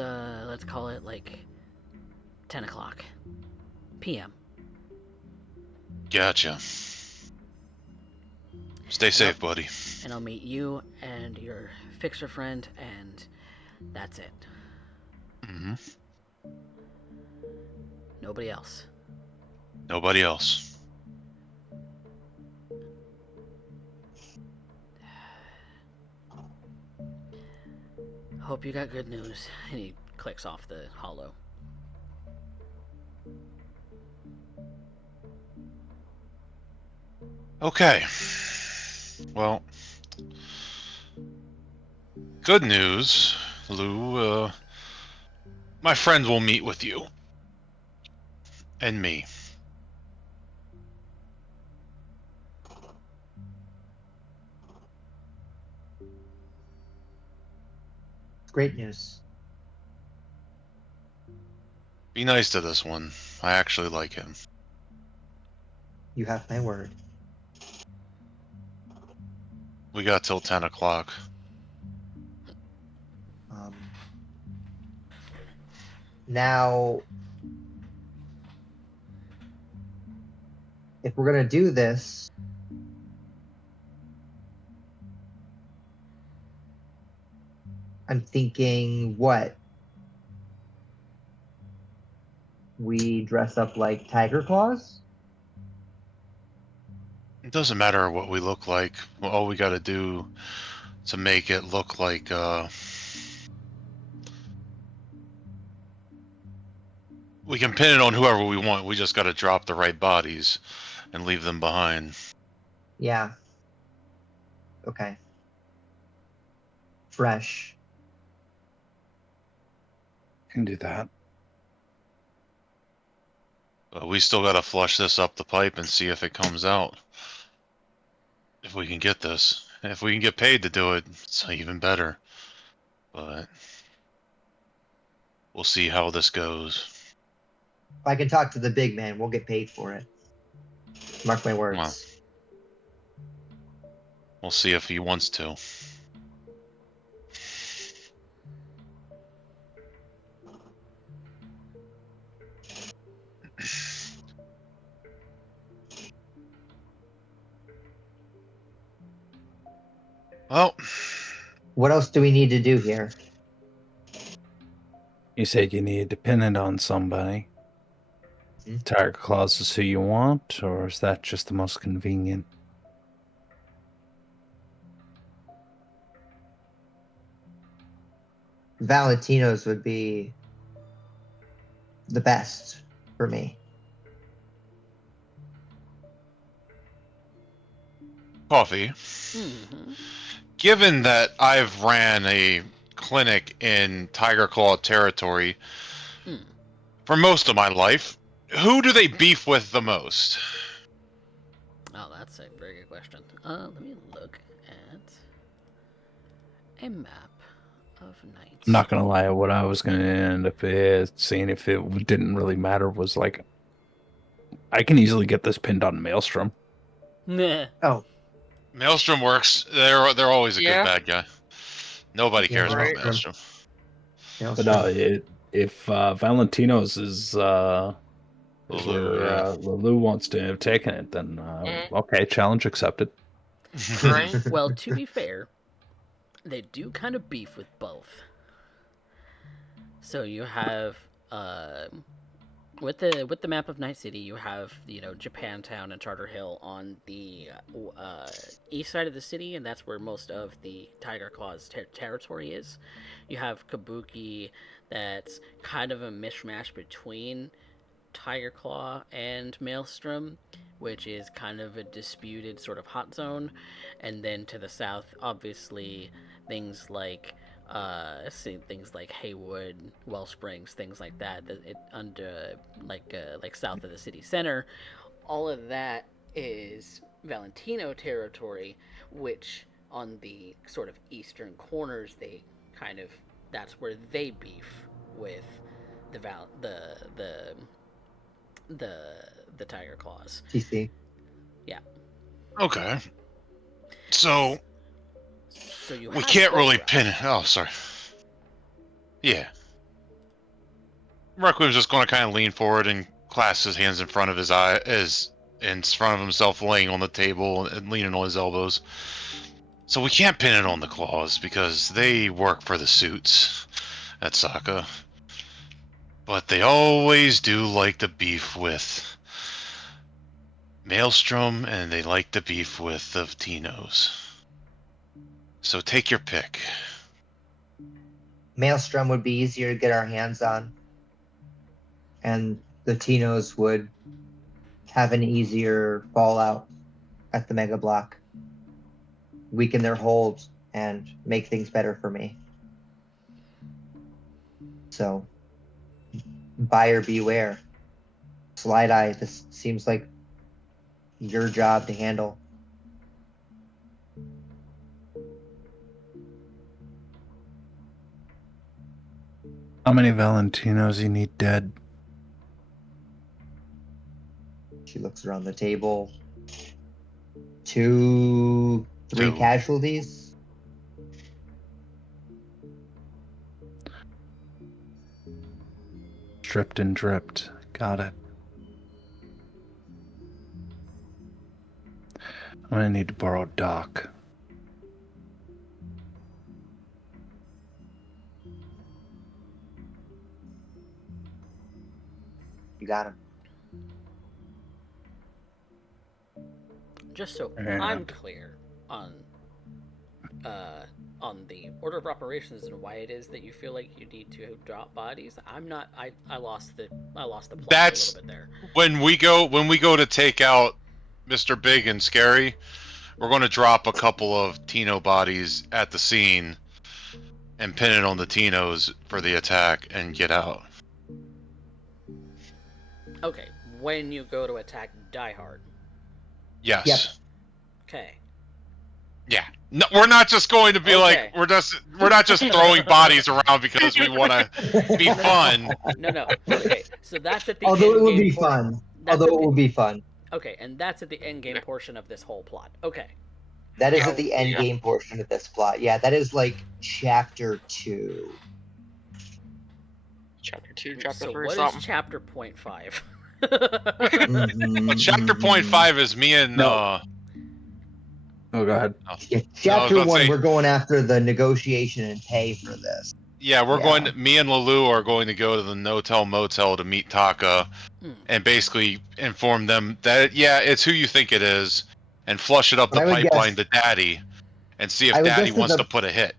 call it like 10 o'clock p.m. Gotcha. Stay safe, buddy. And I'll meet you and your fixer friend, and that's it. Mm-hmm. Nobody else. Nobody else. Hope you got good news. And he clicks off the holo. Okay. Well, good news, Lou. My friend will meet with you. And me. great news. Be nice to this one. I actually like him. You have my word. We got till 10 o'clock. Um, now, if we're gonna do this, I'm thinking what? We dress up like tiger claws? It doesn't matter what we look like. All we got to do to make it look like we can pin it on whoever we want. We just got to drop the right bodies and leave them behind. Yeah. Okay. Fresh. Can do that. But we still got to flush this up the pipe and see if it comes out. If we can get this. If we can get paid to do it, it's even better. But we'll see how this goes. If I can talk to the big man, we'll get paid for it. Mark my words. Well. We'll see if he wants to. Well, What else do we need to do here? You said you needed to pin it on somebody. Mhm. Tiger Claws is who you want, or is that just the most convenient? Valentino's would be the best for me. Coffee. Mm-hmm. Given that I've ran a clinic in Tiger Claw territory Mm. for most of my life, who do they beef with the most? Oh, that's a very good question. Let me look at a map of Night I'm not gonna City. lie, what I was gonna end up seeing if it didn't really matter was like, I can easily get this pinned on Maelstrom. Meh. Oh, Maelstrom works. They're always a Yeah. good bad guy. Nobody Yeah, cares about Right. Maelstrom. But Maelstrom. if Valentino's is Lulu, where Lulu wants to have taken it, then Mhm. okay, challenge accepted. Right. Well, to be fair, they do kind of beef with both. So you have with the map of Night City, you have Japantown and Charter Hill on the east side of the city, and that's where most of the Tiger Claws territory is. You have Kabuki, that's kind of a mishmash between Tiger Claw and Maelstrom, which is kind of a disputed sort of hot zone. And then to the south, obviously, things like things like Haywood, Wellsprings, things like that. That it under like south of the city center. All of that is Valentino territory, which on the sort of eastern corners, they kind of that's where they beef with the val the the Tiger Claws. TC. Okay. So So you we have can't both really routes. pin it. Oh, sorry. Yeah. Requiem's just going to kind of lean forward and clasp his hands in front of his eye, in front of himself, laying on the table and leaning on his elbows. So we can't pin it on the claws because they work for the suits at Sokka. But they always do like the beef with Maelstrom, and they like the beef with the Tinos. So take your pick. Maelstrom would be easier to get our hands on, and the Tinos would have an easier fallout at the Mega Block, weaken their hold, and make things better for me. So, buyer beware. Slideye, this seems like your job to handle. How many Valentinos you need dead? She looks around the table. 2, 3 2. casualties. Stripped and dripped. Got it. I'm gonna need to borrow Doc. You got him. Just so Yeah. I'm clear on the order of operations and why it is that you feel like you need to drop bodies. I'm not. I lost the plot That's- a little bit there. When we go to take out Mr. Big and Scary, we're going to drop a couple of Tino bodies at the scene and pin it on the Tinos for the attack and get out. Okay, when you go to attack Die Hard. Yes. Yep. Okay. Yeah. No, we're not just going to be Okay. like we're not just throwing bodies around because we want to be fun. No. Okay, so that's at the Although end it would game be portion. fun. That's Although at it the, would be fun. okay, and that's at the end game portion of this whole plot. Okay. That is Yeah, at the end yeah. game portion of this plot. Yeah, that is like chapter 2. Chapter 2, chapter So 3, what something. is chapter 0.5? Mhm, But chapter mhm. 0.5 is me and No. Oh, go ahead. Yeah, I was chapter about to 1, say- we're going after the negotiation and pay for this. Yeah, we're Yeah. going to, me and Lalu are going to go to the No-Tell Motel to meet Taka Hmm. and basically inform them that, yeah, it's who you think it is, and flush it up But the I would pipeline guess- to Daddy and see I if would Daddy guess that wants the- to put a hit.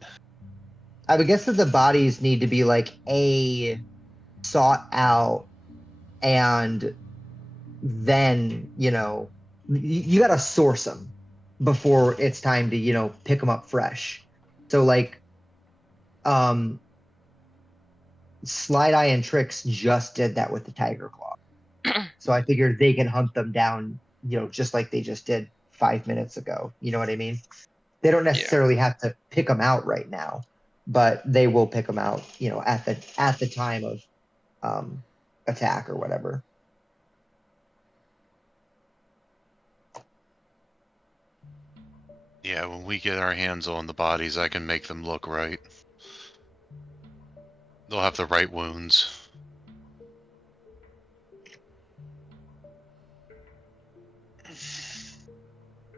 I would guess that the bodies need to be like sought out, and then you got to source them before it's time to pick them up fresh. So like, Slideye and Trix just did that with the Tiger Claw, so I figured they can hunt them down, just like they just did 5 minutes ago. You know what I mean? They don't necessarily have to pick them out right now, but they will pick them out, at the time of attack or whatever. Yeah, when we get our hands on the bodies, I can make them look right. They'll have the right wounds.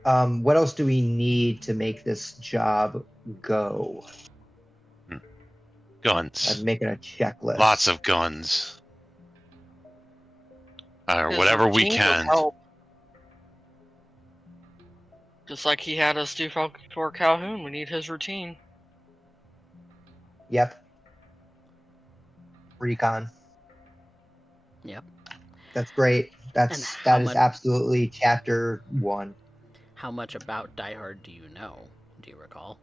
What else do we need to make this job go? Guns. I'm making a checklist. Lots of guns. Or His whatever we routine would can. help. Just like he had us do for Calhoun, we need his routine. Yep. Recon. Yep. That's great. And That how is much- absolutely chapter 1. How much about Die Hard do you know? Do you recall?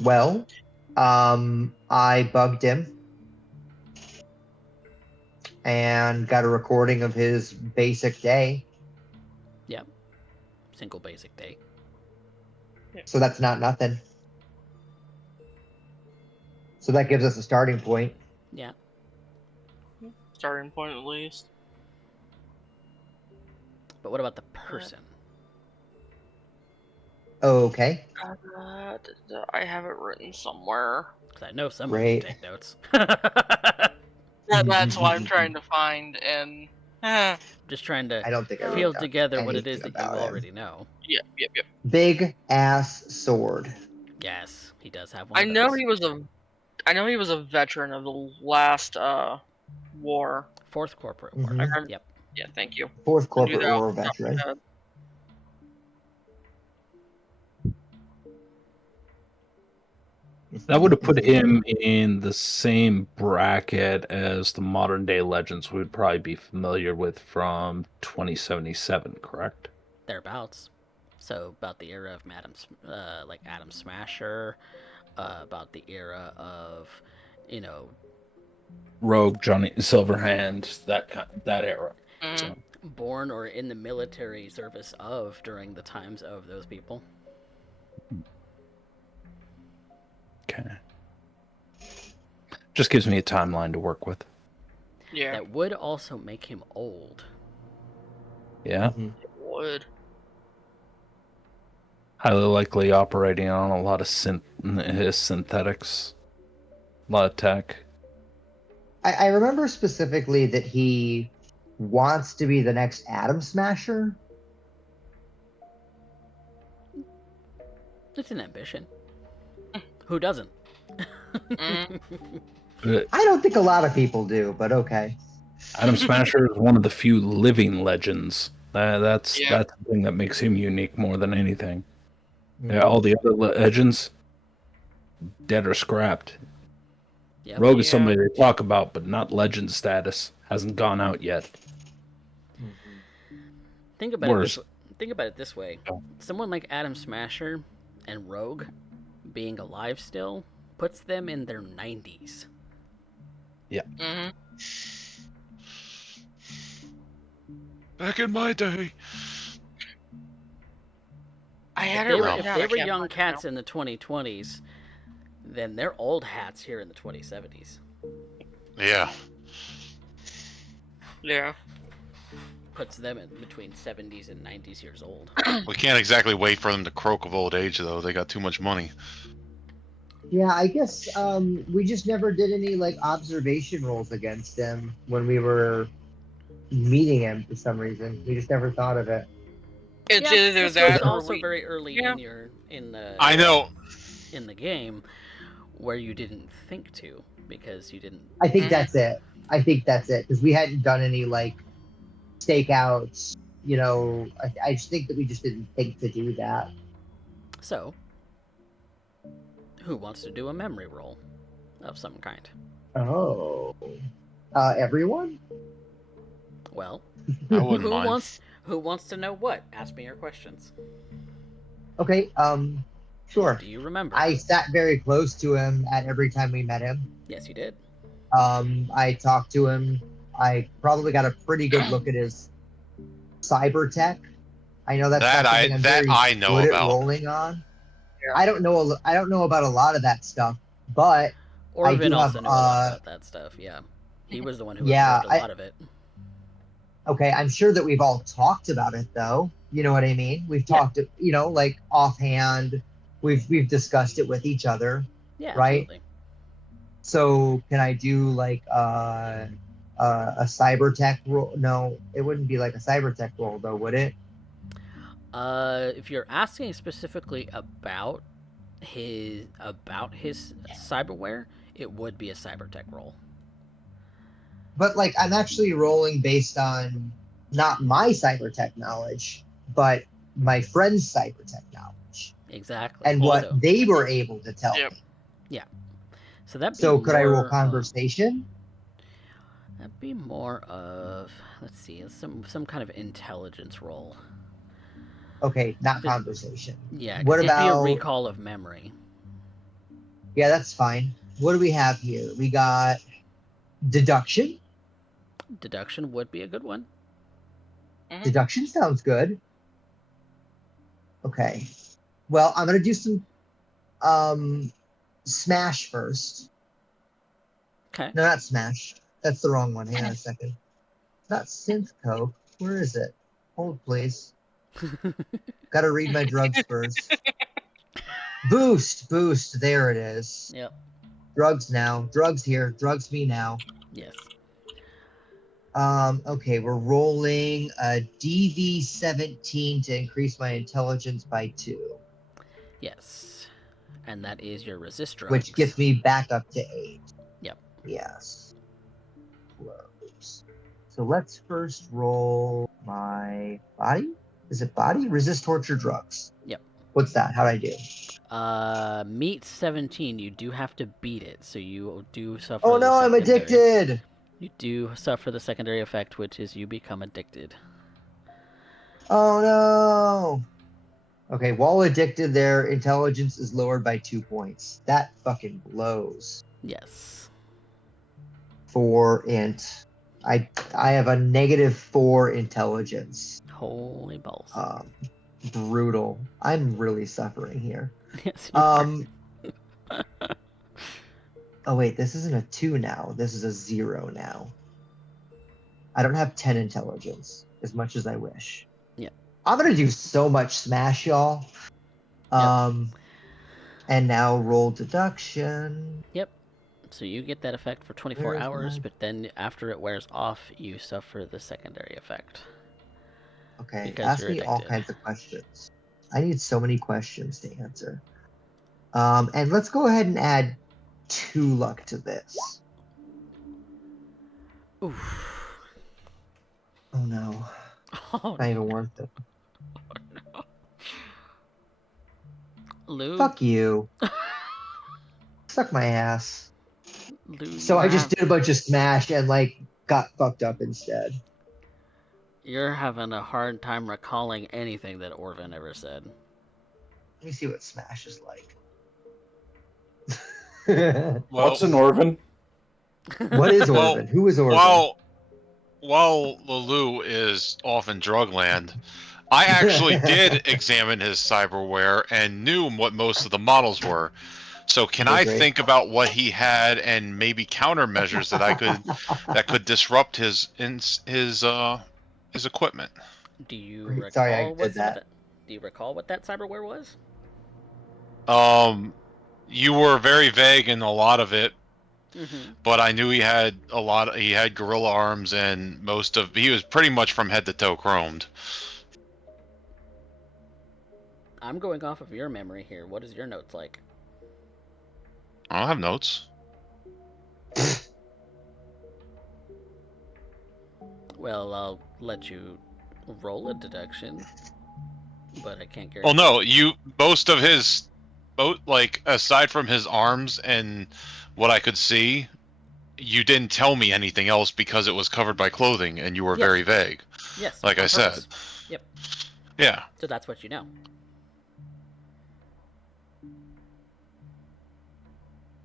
Well, I bugged him and got a recording of his basic day. Yep. Single basic day. So that's not nothing. So that gives us a starting point. Yeah. Starting point at least. But what about the person? Okay. I have it written somewhere. Because I know some Great. of you take notes. That's what I'm trying to find, and Just trying to I don't think I wrote field down together what it is anything that you about him. already know. yep. Big ass sword. Yes, he does have one. I of know those. he was a veteran of the last war. Fourth Corporate War. Mhm. I remember. Yep. Yeah, thank you. Fourth I knew Corporate that War off the top of my veteran. head. That would have put him in the same bracket as the modern day legends we would probably be familiar with from 2077, correct? Thereabouts. So about the era of like Adam Smasher, about the era of, Rogue, Johnny Silverhand, that era. Mhm. So, born or in the military service of during the times of those people. okay. Just gives me a timeline to work with. Yeah, That would also make him old. Yeah. it would. Highly likely operating on a lot of synthetics. A lot of tech. I remember specifically that he wants to be the next Atom Smasher. It's an ambition. Who doesn't? Mhm. I don't think a lot of people do, but okay. Atom Smasher is one of the few living legends. That's Yeah. the thing that makes him unique more than anything. Mm. Yeah, all the other legends, dead or scrapped. Yep. Rogue is Yeah. somebody they talk about, but not legend status. Hasn't gone out yet. Mhm. Think about Whereas, it this way. Oh. Someone like Adam Smasher and Rogue being alive still puts them in their 90s. hmm Back in my day. I If had they it were written if down. they I were can't young find it cats now. in the 2020s, then they're old hats here in the 2070s. Yeah. Yeah. Puts them in between 70s and 90s years old. We can't exactly wait for them to croak of old age, though. They got too much money. Yeah, I guess we just never did any like observation rolls against him when we were meeting him for some reason. We just never thought of it. It's Yeah, either this was that or also we. very early Yeah. I know. in the game where you didn't think to because you didn't. I think Mhm. that's it. I think that's it because we hadn't done any like stakeouts. You know, I just think that we just didn't think to do that. So, who wants to do a memory roll of some kind? Oh, everyone? Well, I wouldn't who mind. wants to know what? Ask me your questions. Okay, sure. Do you remember? I sat very close to him at every time we met him. Yes, you did. I talked to him. I probably got a pretty good look at his cyber tech. I know that's not something I'm very I know good at about. rolling on. Yeah. I don't know about a lot of that stuff, but I Orvin do have also knew a lot about that stuff. Yeah, he was the one who yeah, observed a lot of it. okay, I'm sure that we've all talked about it though. You know what I mean? We've Yeah. talked, like offhand. We've discussed it with each other, Yeah, right? absolutely. So can I do like a cyber tech roll? No, it wouldn't be like a cyber tech roll though, would it? If you're asking specifically about his cyberware, it would be a cyber tech roll. But like I'm actually rolling based on not my cyber tech knowledge, but my friend's cyber tech knowledge Exactly. and what So, they were able to tell Yep. me. so that'd be So could I roll more. conversation? That'd be more of, let's see, some kind of intelligence roll. Okay, not 'Cause- conversation. Yeah, What because it'd be a about? recall of memory. Yeah, that's fine. What do we have here? We got deduction. Deduction would be a good one. Mhm. Deduction sounds good. Okay. Well, I'm gonna do some smash first. Okay. No, not smash. That's the wrong one. Hang on a second. Not synth coke. Where is it? Hold please. Gotta read my drugs first. Boost. There it is. Yep. Drugs now. Drugs here. Drugs me now. Yes. Okay, we're rolling a DV17 to increase my intelligence by 2, Yes. And that is your resist drugs. which gets me back up to 8. Yep. Yes. Close. So let's first roll my body. Is it body? Resist torture drugs. Yep. What's that? How'd I do? Meet 17. You do have to beat it, so you do suffer. Oh no, I'm addicted. You do suffer the secondary effect, which is you become addicted. Oh no. Okay, while addicted, their intelligence is lowered by 2 points. That fucking blows. Yes. For int. I have a -4 intelligence. Holy balls. Brutal. I'm really suffering here. Yes, you are. Oh wait, this isn't a 2 now. This is a 0 now. I don't have 10 intelligence, as much as I wish. Yep. I'm gonna do so much smash, y'all. And now roll deduction. Yep. So you get that effect for 24 Where is hours, my- but then after it wears off, you suffer the secondary effect. Okay, Because ask you're me all addicted. kinds of questions. I need so many questions to answer. And let's go ahead and add 2 luck to this. Oof. Oh no, Oh, not even worth it. Lou. Fuck you. Suck my ass. Lou, So I just did a bunch of smash and like got fucked up instead. You're having a hard time recalling anything that Orvin ever said. Let me see what smash is like. Well, What's an Orvin? What is Well, Orvin? Who is Orvin? while Lulu is off in Drugland, I actually did examine his cyberware and knew what most of the models were. So can Okay, I great. think about what he had and maybe countermeasures that could disrupt his equipment? Do you Great. Sorry, I recall did that. Do you recall what that cyberware was? You were very vague in a lot of it, Mm-hmm. but I knew he had he had gorilla arms and he was pretty much from head to toe chromed. I'm going off of your memory here. What is your notes like? I don't have notes. Well, I'll let you roll a deduction, but I can't guarantee. Oh no, most of his, like aside from his arms and what I could see, you didn't tell me anything else because it was covered by clothing and you were Yes. very vague. Yes. Like on I purpose. said. Yep. Yeah. So that's what you know.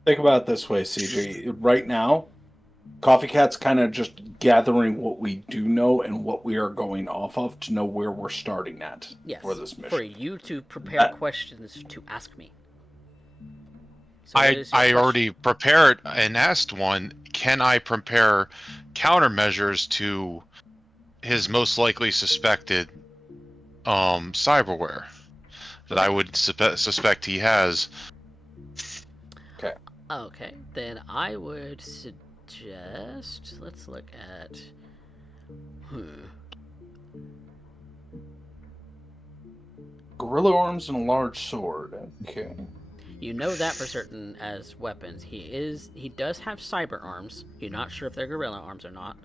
Think about it this way, CJ. Right now, CoffeeCat's kind of just gathering what we do know and what we are going off of to know where we're starting at Yes. for this mission. For you to prepare questions to ask me. So I already prepared and asked one. Can I prepare countermeasures to his most likely suspected cyberware that I would suspect he has? Okay, then I would suggest. Let's look at. Gorilla arms and a large sword. Okay. You know that for certain as weapons. He does have cyber arms. You're not sure if they're gorilla arms or not.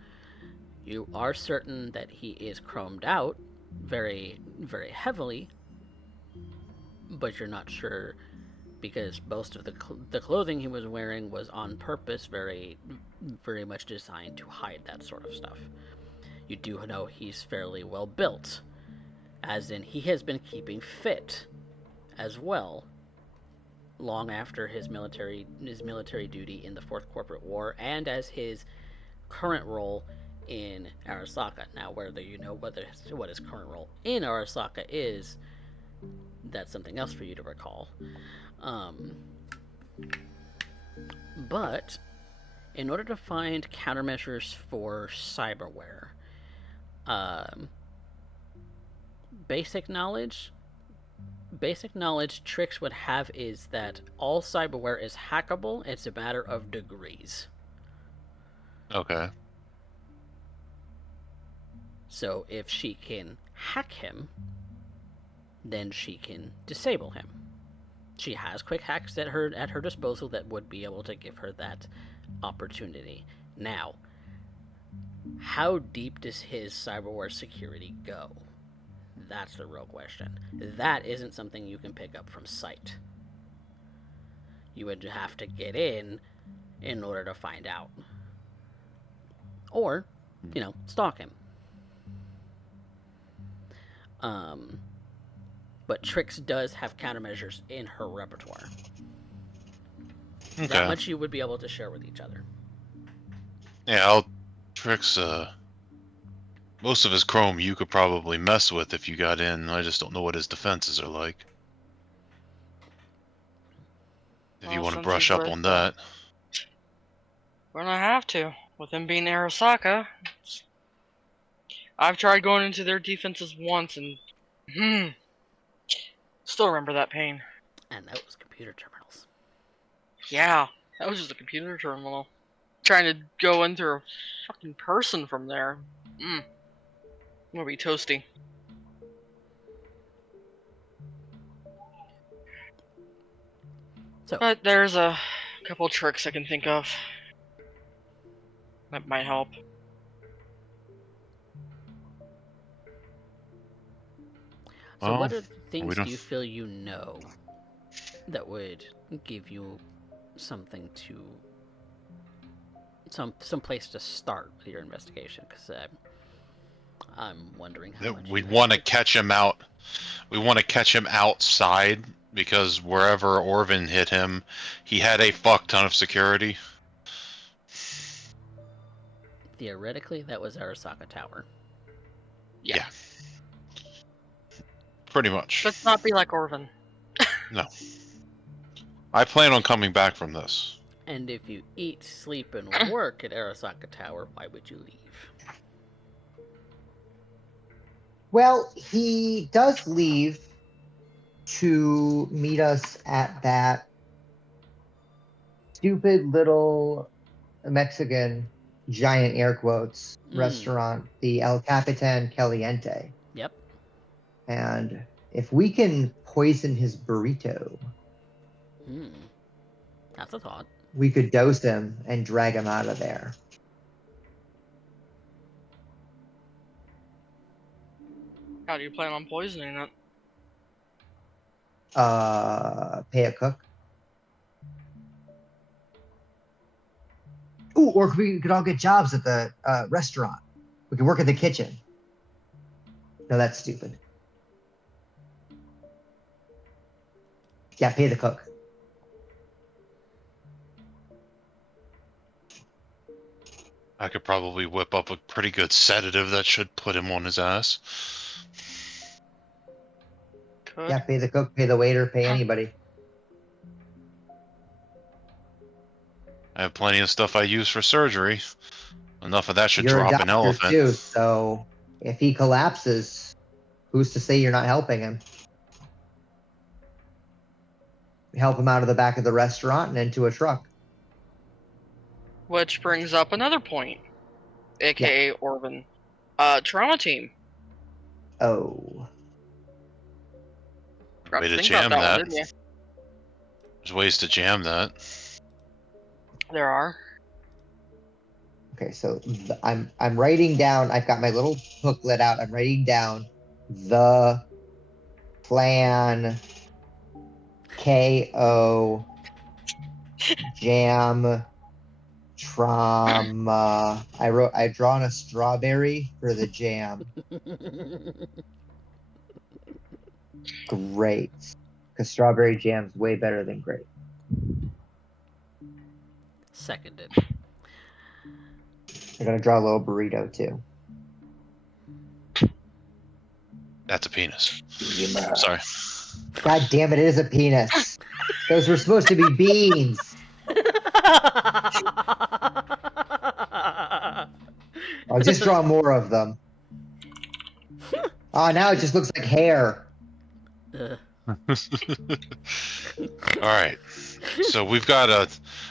You are certain that he is chromed out very, very heavily, but you're not sure because most of the clothing he was wearing was on purpose, very, very much designed to hide that sort of stuff. You do know he's fairly well built, as in he has been keeping fit as well long after his military duty in the Fourth Corporate War and as his current role in Arasaka. Now, whether you know what his current role in Arasaka is, that's something else for you to recall. But in order to find countermeasures for cyberware, basic knowledge Trix would have is that all cyberware is hackable. It's a matter of degrees. Okay. So if she can hack him, then she can disable him. She has quick hacks at her disposal that would be able to give her that opportunity. Now, how deep does his cyberware security go? That's the real question. That isn't something you can pick up from sight. You would have to get in order to find out. Or, stalk him. But Trix does have countermeasures in her repertoire. Okay. That much you would be able to share with each other. Yeah, Trix, most of his chrome you could probably mess with if you got in. I just don't know what his defenses are like. If you want to brush up on that. We're gonna have to. With him being Arasaka, I've tried going into their defenses once and still remember that pain. And that was computer terminals. Yeah, that was just a computer terminal. Trying to go in through a fucking person from there. I'm gonna be toasty. So, But there's a couple tricks I can think of that might help. so Well, what are the we things don't. do you feel you know that would give you something to some place to start with your investigation? Because I'm wondering how much We you want to have. catch him out. We want to catch him outside because wherever Orvin hit him, he had a fuck ton of security. Theoretically, that was Arasaka Tower. Yeah. Pretty much. Let's not be like Orvin. No. I plan on coming back from this. And if you eat, sleep, and work at Arasaka Tower, why would you leave? Well, he does leave to meet us at that stupid little Mexican, giant air quotes, restaurant, the El Capitan Caliente. Yep. And if we can poison his burrito, That's a thought. we could dose him and drag him out of there. How do you plan on poisoning it? Pay a cook. Ooh, or we could all get jobs at the restaurant. We could work in the kitchen. No, that's stupid. Yeah, pay the cook. I could probably whip up a pretty good sedative that should put him on his ass. Could. Yeah, pay the cook, pay the waiter, pay anybody. I have plenty of stuff I use for surgery. Enough of that should You're a drop an doctor elephant. too, so if he collapses, who's to say you're not helping him? Help him out of the back of the restaurant and into a truck. Which brings up another point, aka Orvin. Trauma team. Oh. Forgot Way to to think about jam that one, that. didn't you? There's ways to jam that. There are. Okay, so I'm writing down. I've got my little booklet out. I'm writing down the plan. KO jam trauma. I've drawn a strawberry for the jam. Great. Because strawberry jam's way better than grape. Seconded. I'm gonna draw a little burrito too. That's a penis. Sorry. God damn it, it is a penis. Those were supposed to be beans. I'll just draw more of them. Oh, now it just looks like hair. All right. So we've got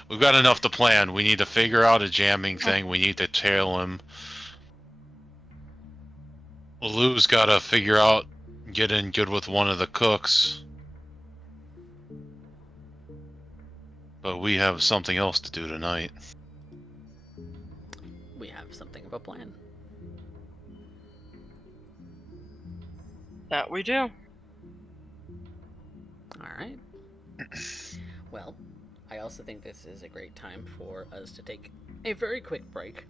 enough to plan. We need to figure out a jamming thing. We need to tail him. Lou's got to figure out get in good with one of the cooks. But we have something else to do tonight. We have something of a plan. That we do. Alright. Well, I also think this is a great time for us to take a very quick break.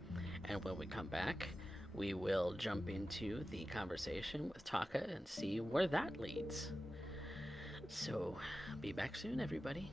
And when we come back, we will jump into the conversation with Taka and see where that leads. So, be back soon, everybody.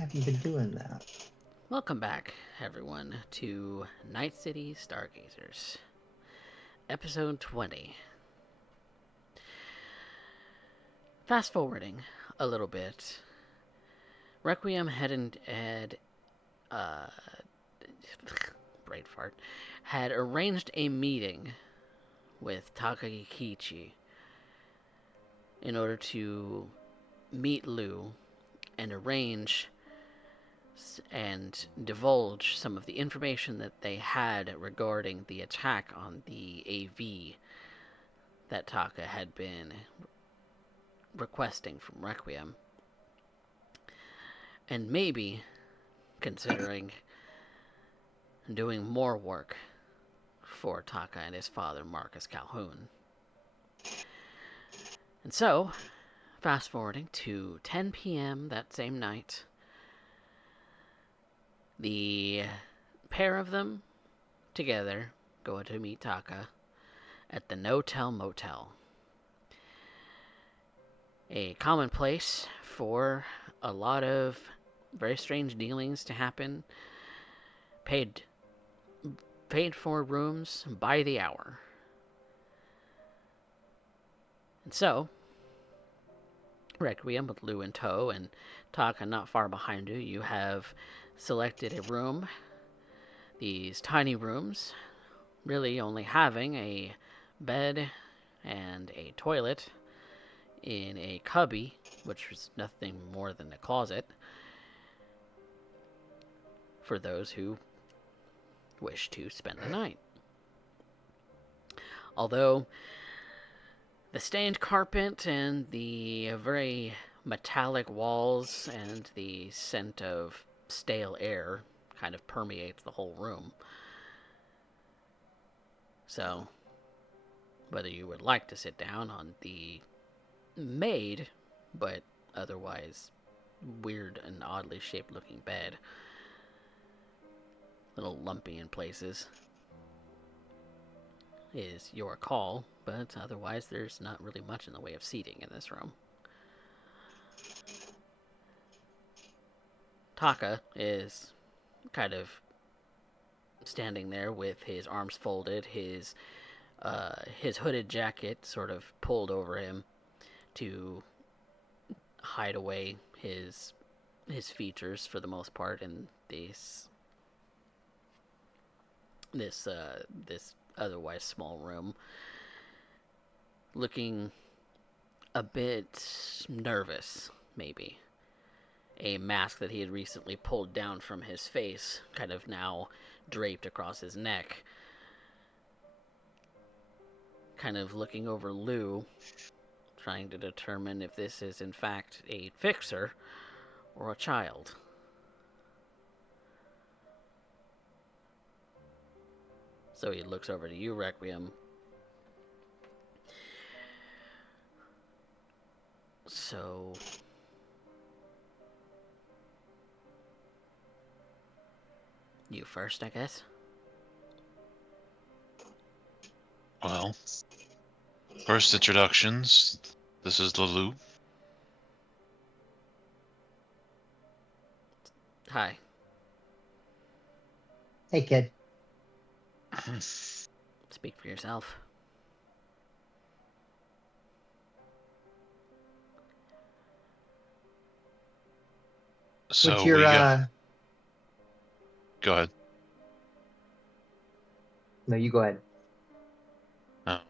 haven't been doing that. Welcome back, everyone, to Night City Stargazers, episode 20. Fast forwarding a little bit, Requiem brain fart, had arranged a meeting with Takakichi in order to meet Loup and arrange and divulge some of the information that they had regarding the attack on the AV that Taka had been requesting from Requiem. And maybe considering doing more work for Taka and his father, Marcus Calhoun. And so, fast forwarding to 10 p.m. that same night, the pair of them together go to meet Taka at the No-Tell Motel. A common place for a lot of very strange dealings to happen. Paid for rooms by the hour. And so, Requiem with Loup in tow and Taka not far behind you, you have selected a room. These tiny rooms, really only having a bed and a toilet in a cubby, which was nothing more than a closet, for those who wish to spend the night. Although the stained carpet and the very metallic walls and the scent of stale air kind of permeates the whole room. So, whether you would like to sit down on the made, but otherwise weird and oddly shaped looking bed, little lumpy in places, is your call, but otherwise there's not really much in the way of seating in this room. Taka is kind of standing there with his arms folded, his hooded jacket sort of pulled over him to hide away his features for the most part in this otherwise small room, looking a bit nervous, maybe. A mask that he had recently pulled down from his face, kind of now draped across his neck. Kind of looking over Loup, trying to determine if this is in fact a fixer or a child. So he looks over to you, Requiem. So, you first, I guess? Well, first introductions. This is the Loup. Hi. Hey, kid. Speak for yourself. So What's your we got. Go ahead. No, you go ahead.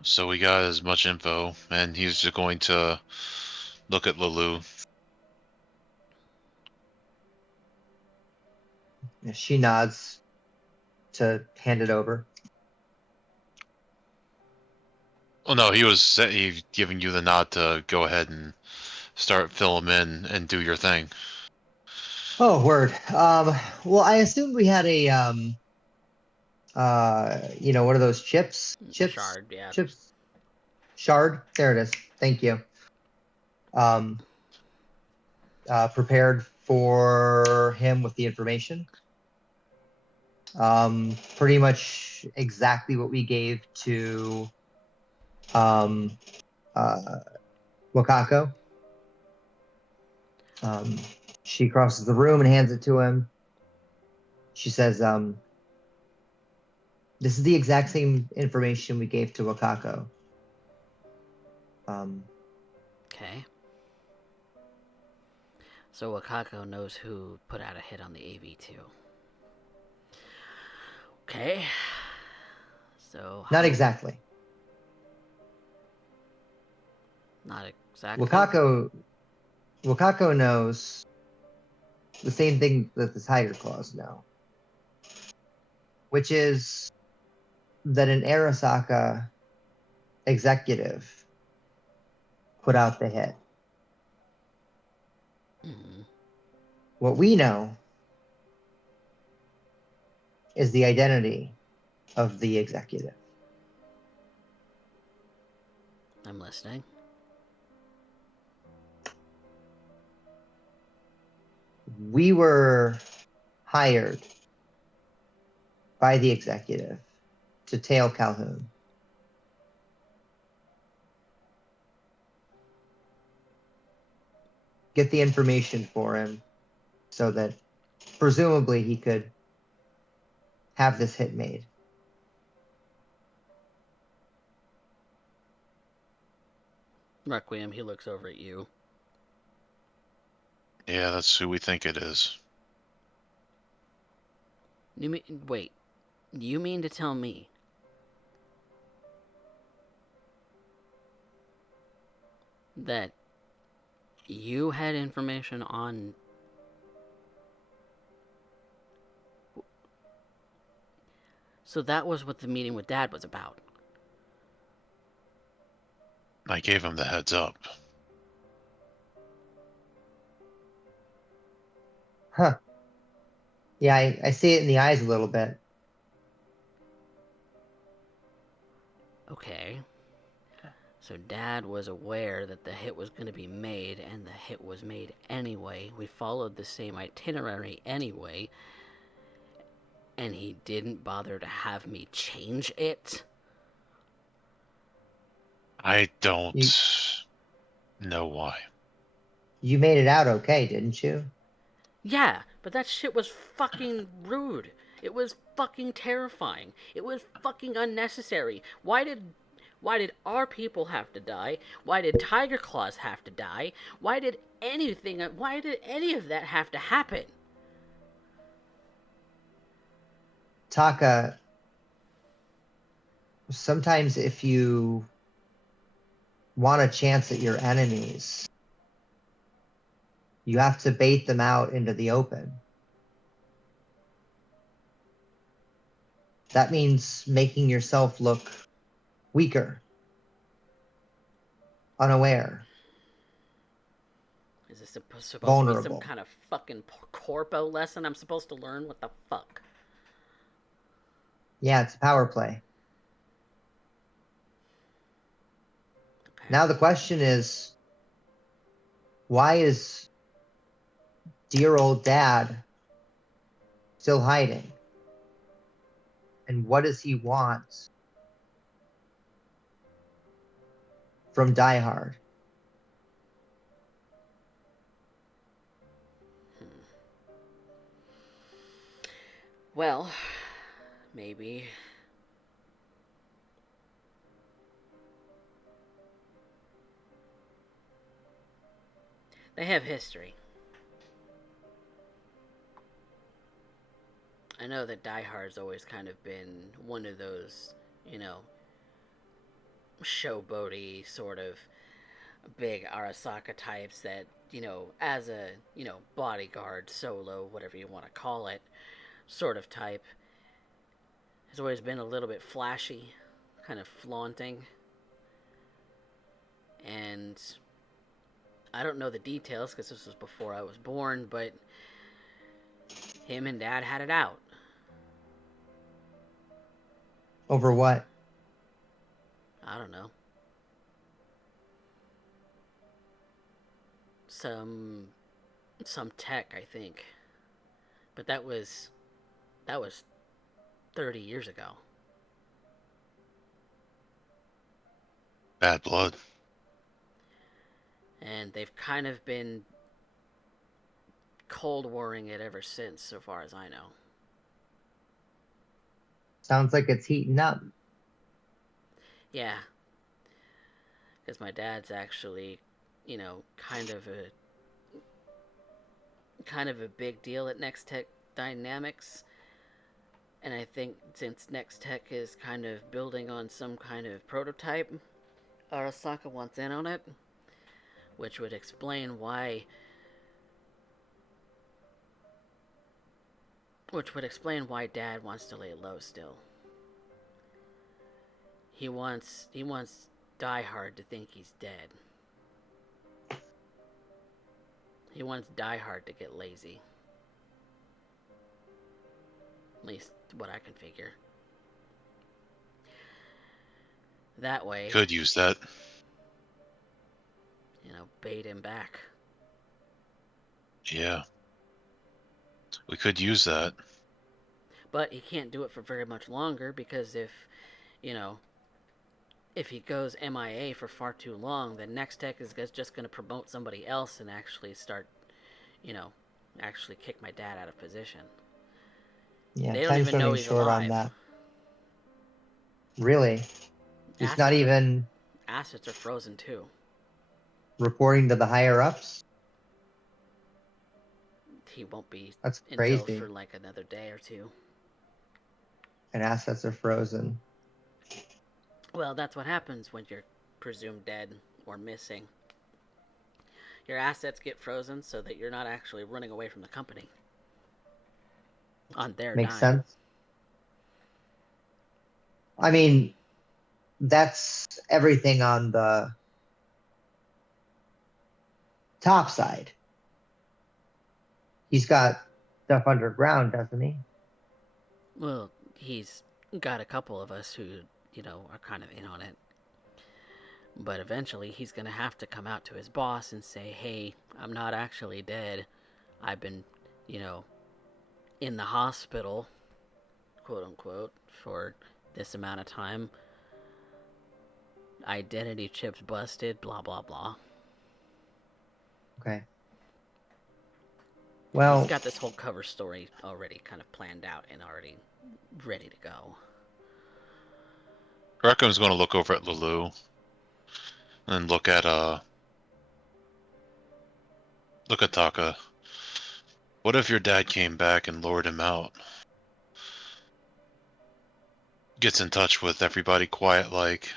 So we got as much info, and he's just going to look at Lulu. She nods to hand it over. Oh no, he giving you the nod to go ahead and start fill him in and do your thing. Oh, word. Well, I assumed we had a what are those chips? Shard, yeah. Chips. Shard. There it is. Thank you. Prepared for him with the information. Pretty much exactly what we gave to Wakako. She crosses the room and hands it to him. She says, this is the exact same information we gave to Wakako. Okay. So Wakako knows who put out a hit on the AV2. Okay. So Not how- exactly. Not exactly. Wakako knows the same thing that the Tiger Claws know, which is that an Arasaka executive put out the hit. Mhm. What we know is the identity of the executive. I'm listening. We were hired by the executive to tail Calhoun. Get the information for him so that presumably he could have this hit made. Requiem, he looks over at you. Yeah, that's who we think it is. Wait, you mean to tell me that you had information on... So that was what the meeting with Dad was about. I gave him the heads up. Huh. Yeah, I see it in the eyes a little bit. Okay. So Dad was aware that the hit was going to be made, and the hit was made anyway. We followed the same itinerary anyway, and he didn't bother to have me change it? I don't You- know why. You made it out okay, didn't you? Yeah, but that shit was fucking rude. It was fucking terrifying. It was fucking unnecessary. Why did our people have to die? Why did Tiger Claws have to die? Why did any of that have to happen? Taka, sometimes if you want a chance at your enemies, you have to bait them out into the open. That means making yourself look weaker, unaware, Is this supposed to be some vulnerable. kind of fucking corpo lesson I'm supposed to learn? What the fuck? Yeah, it's a power play. Okay. Now the question is, why is dear old Dad still hiding? And what does he want from Die Hard? Well, maybe. They have history. I know that Die Hard's always kind of been one of those, showboaty sort of big Arasaka types that, as a, bodyguard, solo, whatever you want to call it, sort of type, has always been a little bit flashy, kind of flaunting. And I don't know the details because this was before I was born, but him and Dad had it out. Over what? I don't know. Some tech, I think. But that was 30 years ago. Bad blood. And they've kind of been Cold Warring it ever since, so far as I know. Sounds like it's heating up. Yeah. Because my dad's actually, kind of a big deal at Next Tech Dynamics. And I think since Next Tech is kind of building on some kind of prototype, Arasaka wants in on it, which would explain why Dad wants to lay low still. He wants Die Hard to think he's dead. He wants Die Hard to get lazy. At least what I can figure. That way, Could use that. bait him back. Yeah. We could use that. But he can't do it for very much longer because if he goes MIA for far too long, then Next Tech is just going to promote somebody else and actually start, actually kick my dad out of position. Yeah, They don't time's even know running he's short alive. on that. Really? He's not even Assets are frozen too. reporting to the higher ups? He won't be That's until crazy. for like another day or two. And assets are frozen. Well, that's what happens when you're presumed dead or missing. Your assets get frozen so that you're not actually running away from the company on their Makes dime. sense. I mean, that's everything on the top side. He's got stuff underground, doesn't he? Well, he's got a couple of us who, are kind of in on it. But eventually he's going to have to come out to his boss and say, hey, I'm not actually dead. I've been, in the hospital, quote unquote, for this amount of time. Identity chips busted, blah, blah, blah. Okay. Well, He's got this whole cover story already kind of planned out and already ready to go. Requiem's going to look over at Lulu and look at Taka. What if your dad came back and lured him out? Gets in touch with everybody quiet like,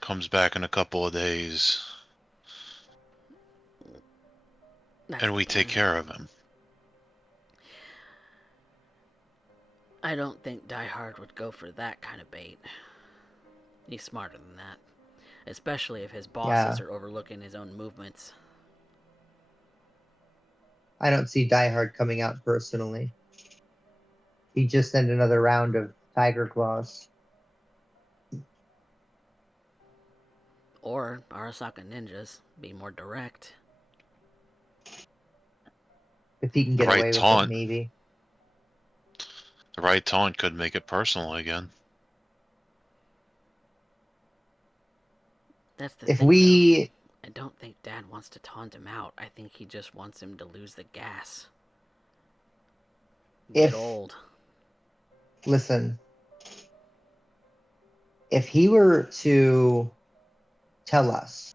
comes back in a couple of days, and we take care of him. I don't think Die Hard would go for that kind of bait. He's smarter than that. Especially if his bosses are overlooking his own movements. I don't see Die Hard coming out personally. He just sent another round of Tiger Claws. Or Arasaka Ninjas. Be more direct. If he can get away with it, maybe. The right taunt could make it personal again. That's the thing, though. I don't think Dad wants to taunt him out. I think he just wants him to lose the gas. Get old. Listen, if he were to tell us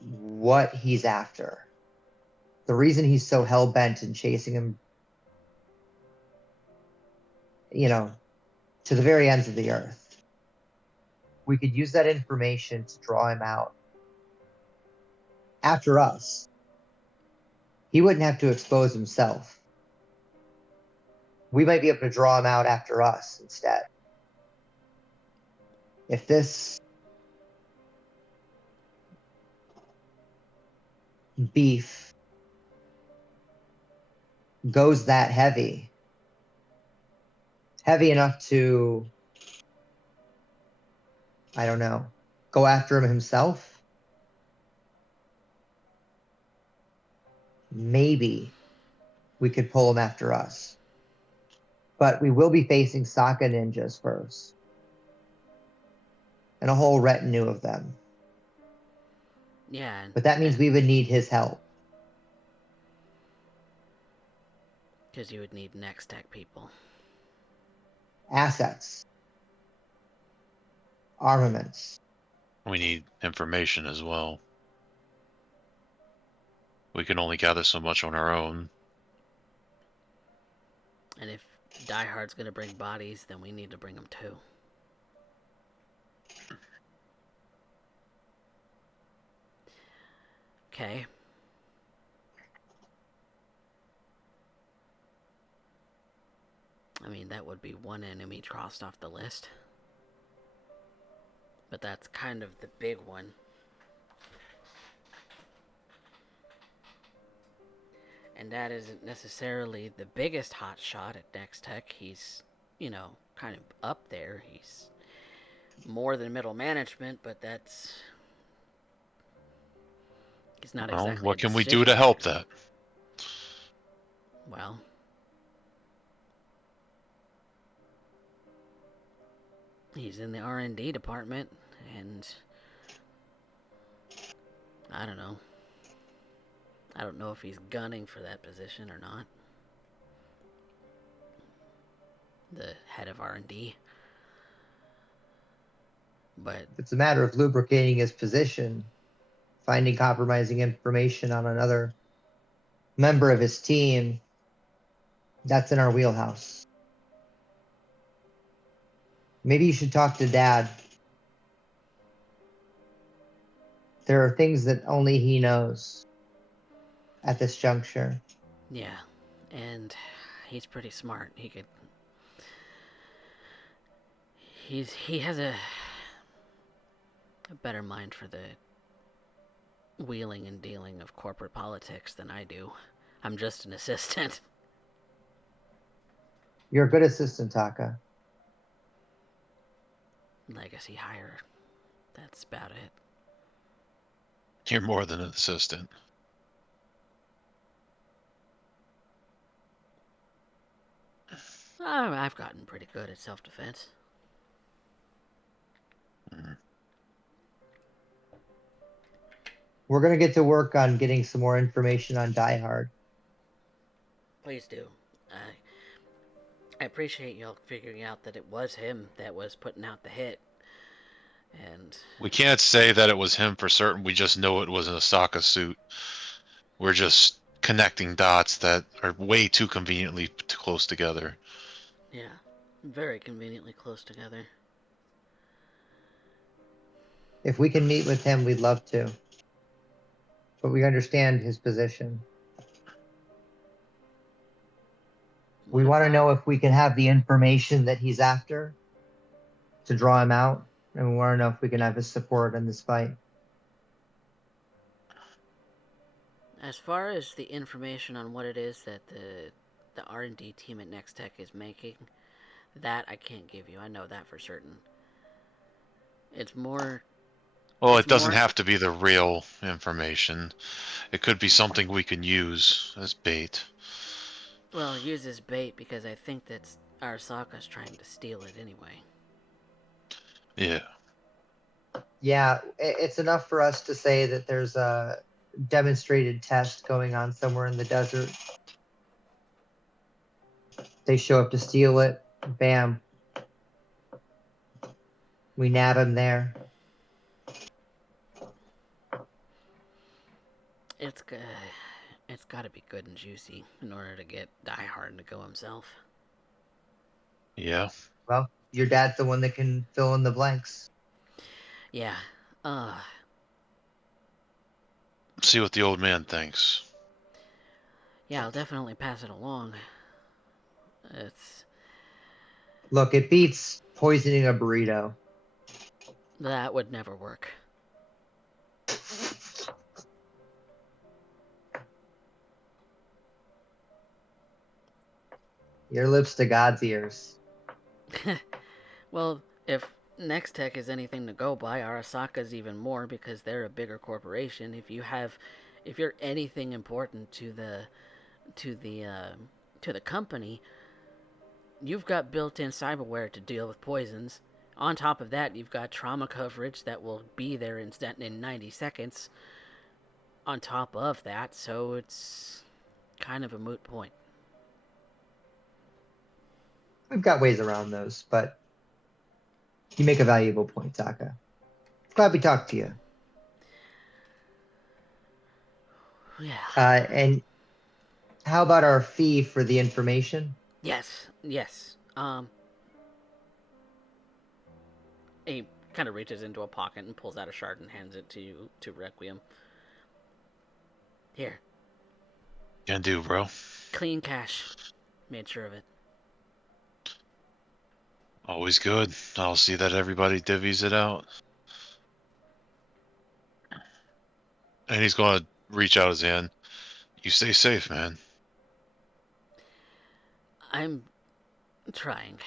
what he's after, the reason he's so hell-bent in chasing him, to the very ends of the earth, we could use that information to draw him out. After us, he wouldn't have to expose himself. We might be able to draw him out after us instead. If this beef goes that heavy enough to, I don't know, go after him himself, maybe we could pull him after us. But we will be facing Sokka ninjas first. And a whole retinue of them. Yeah. But that means we would need his help. Because you would need next tech people. Assets, armaments. We need information as well. We can only gather so much on our own. And if Die Hard's gonna bring bodies, then we need to bring them too. Okay. I mean, that would be one enemy crossed off the list. But that's kind of the big one. And that isn't necessarily the biggest hot shot at Next Tech. He's, kind of up there. He's more than middle management, but he's not Well, exactly what a can we do decision to help maker. that? Well, he's in the R&D department, and I don't know. I don't know if he's gunning for that position or not. The head of R&D. But It's a matter of lubricating his position, finding compromising information on another member of his team. That's in our wheelhouse. Maybe you should talk to Dad. There are things that only he knows at this juncture. yeah, and he's pretty smart. He has a better mind for the wheeling and dealing of corporate politics than I do. I'm just an assistant. You're a good assistant, Taka. Legacy hire. That's about it. You're more than an assistant. I've gotten pretty good at self-defense. We're going to get to work on getting some more information on Die Hard. Please do. I appreciate y'all figuring out that it was him that was putting out the hit. And We can't say that it was him for certain. We just know it was an Osaka suit. We're just connecting dots that are way too conveniently close together. yeah, very conveniently close together. If we can meet with him, we'd love to. But we understand his position. We want to know if we can have the information that he's after to draw him out. And we want to know if we can have his support in this fight. As far as the information on what it is that the R&D team at Next Tech is making, that I can't give you. I know that for certain. It's more... Well, it's it doesn't more- have to be the real information. It could be something we can use as bait. Well, use as bait because I think that Arasaka's trying to steal it anyway. Yeah. Yeah, it's enough for us to say that there's a demonstrated test going on somewhere in the desert. They show up to steal it. Bam. We nab him there. It's got to be good and juicy in order to get Die Hard to go himself. Yeah. Well, your dad's the one that can fill in the blanks. Yeah. See what the old man thinks. Yeah, I'll definitely pass it along. Look, it beats poisoning a burrito. That would never work. Your lips to God's ears. Well, if Next Tech is anything to go by, Arasaka's even more because they're a bigger corporation. If you're anything important to the company, you've got built-in cyberware to deal with poisons. On top of that, you've got trauma coverage that will be there in 90 seconds. On top of that, so it's kind of a moot point. We've got ways around those, but you make a valuable point, Taka. Glad we talked to you. Yeah. And how about our fee for the information? Yes. Yes. He kind of reaches into a pocket and pulls out a shard and hands it to Requiem. Here, Can do, bro. clean cash. Made sure of it. Always good. I'll see that everybody divvies it out. And he's going to reach out his hand. You stay safe, man. I'm trying.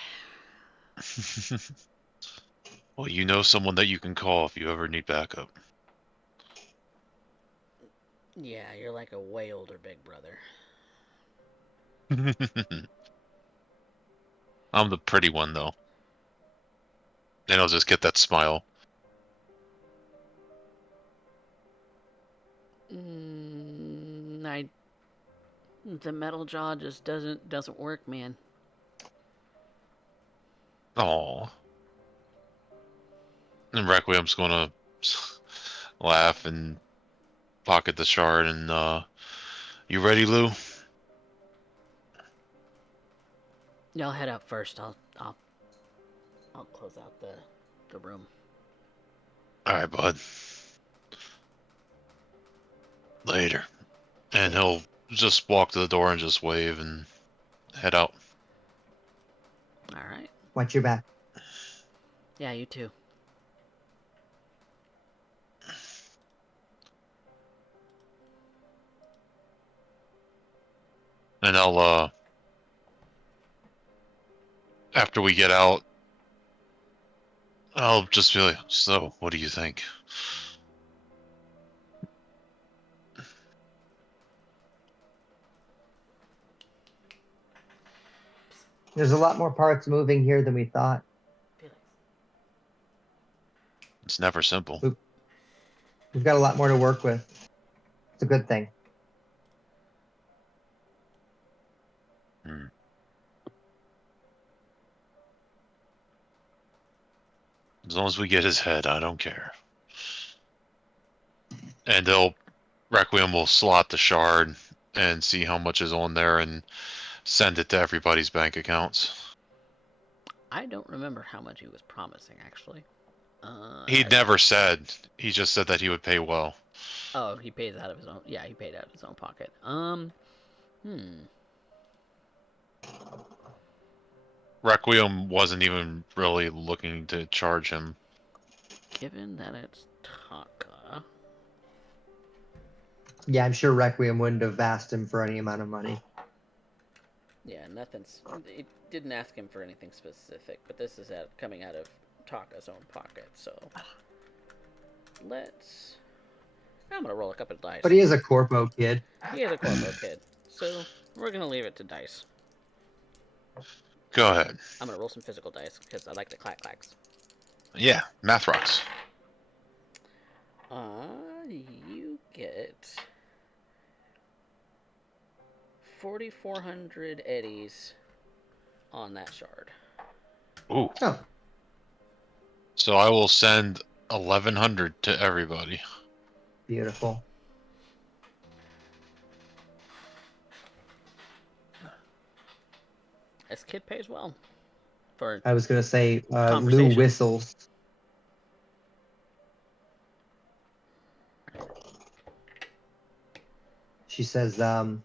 Well, you know someone that you can call if you ever need backup. Yeah, you're like a way older big brother. I'm the pretty one, though. And I'll just get that smile. The metal jaw just doesn't work, man. Aww. And Requiem's gonna laugh and pocket the shard and, you ready, Lou? Y'all head out first. I'll close out the room. Alright, bud. Later. And Yeah. he'll just walk to the door and just wave and head out. All right. Watch your back. Yeah, you too. And I'll, after we get out, I'll just be like, so, what do you think? There's a lot more parts moving here than we thought. It's never simple. We've got a lot more to work with. It's a good thing. As long as we get his head, I don't care. And Requiem will slot the shard and see how much is on there and send it to everybody's bank accounts. I don't remember how much he was promising, actually. He never said. He just said that he would pay well. Oh, he pays out of his own. Yeah, he paid out of his own pocket. Requiem wasn't even really looking to charge him. Given that it's Taka. Yeah, I'm sure Requiem wouldn't have asked him for any amount of money. Yeah, nothing's. It didn't ask him for anything specific, but this is coming out of Taka's own pocket, so let's. I'm gonna roll a couple of dice. But he is a corpo kid. He is a corpo kid, so we're gonna leave it to dice. Go ahead. I'm gonna roll some physical dice because I like the clack clacks. Yeah, math rocks. You get 4,400 eddies on that shard. Ooh. Oh. So I will send 1,100 to everybody. Beautiful. This kid pays well. For I was going to say, Lou Conversation. whistles. She says, gosh,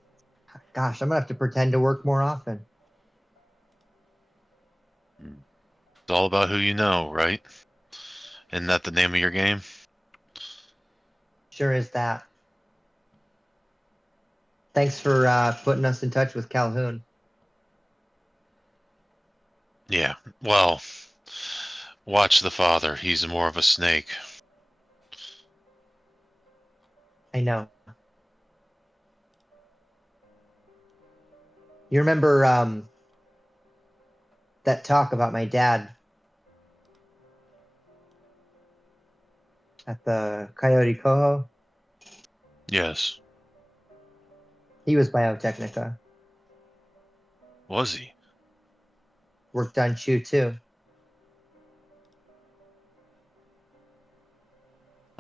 I'm going to have to pretend to work more often. It's all about who you know, right? Isn't that the name of your game? Sure is that. Thanks for putting us in touch with Calhoun. Yeah, well, watch the father. He's more of a snake. I know. You remember that talk about my dad at the Coyote Coho? Yes. He was Biotechnica. Was he? worked on Chew too.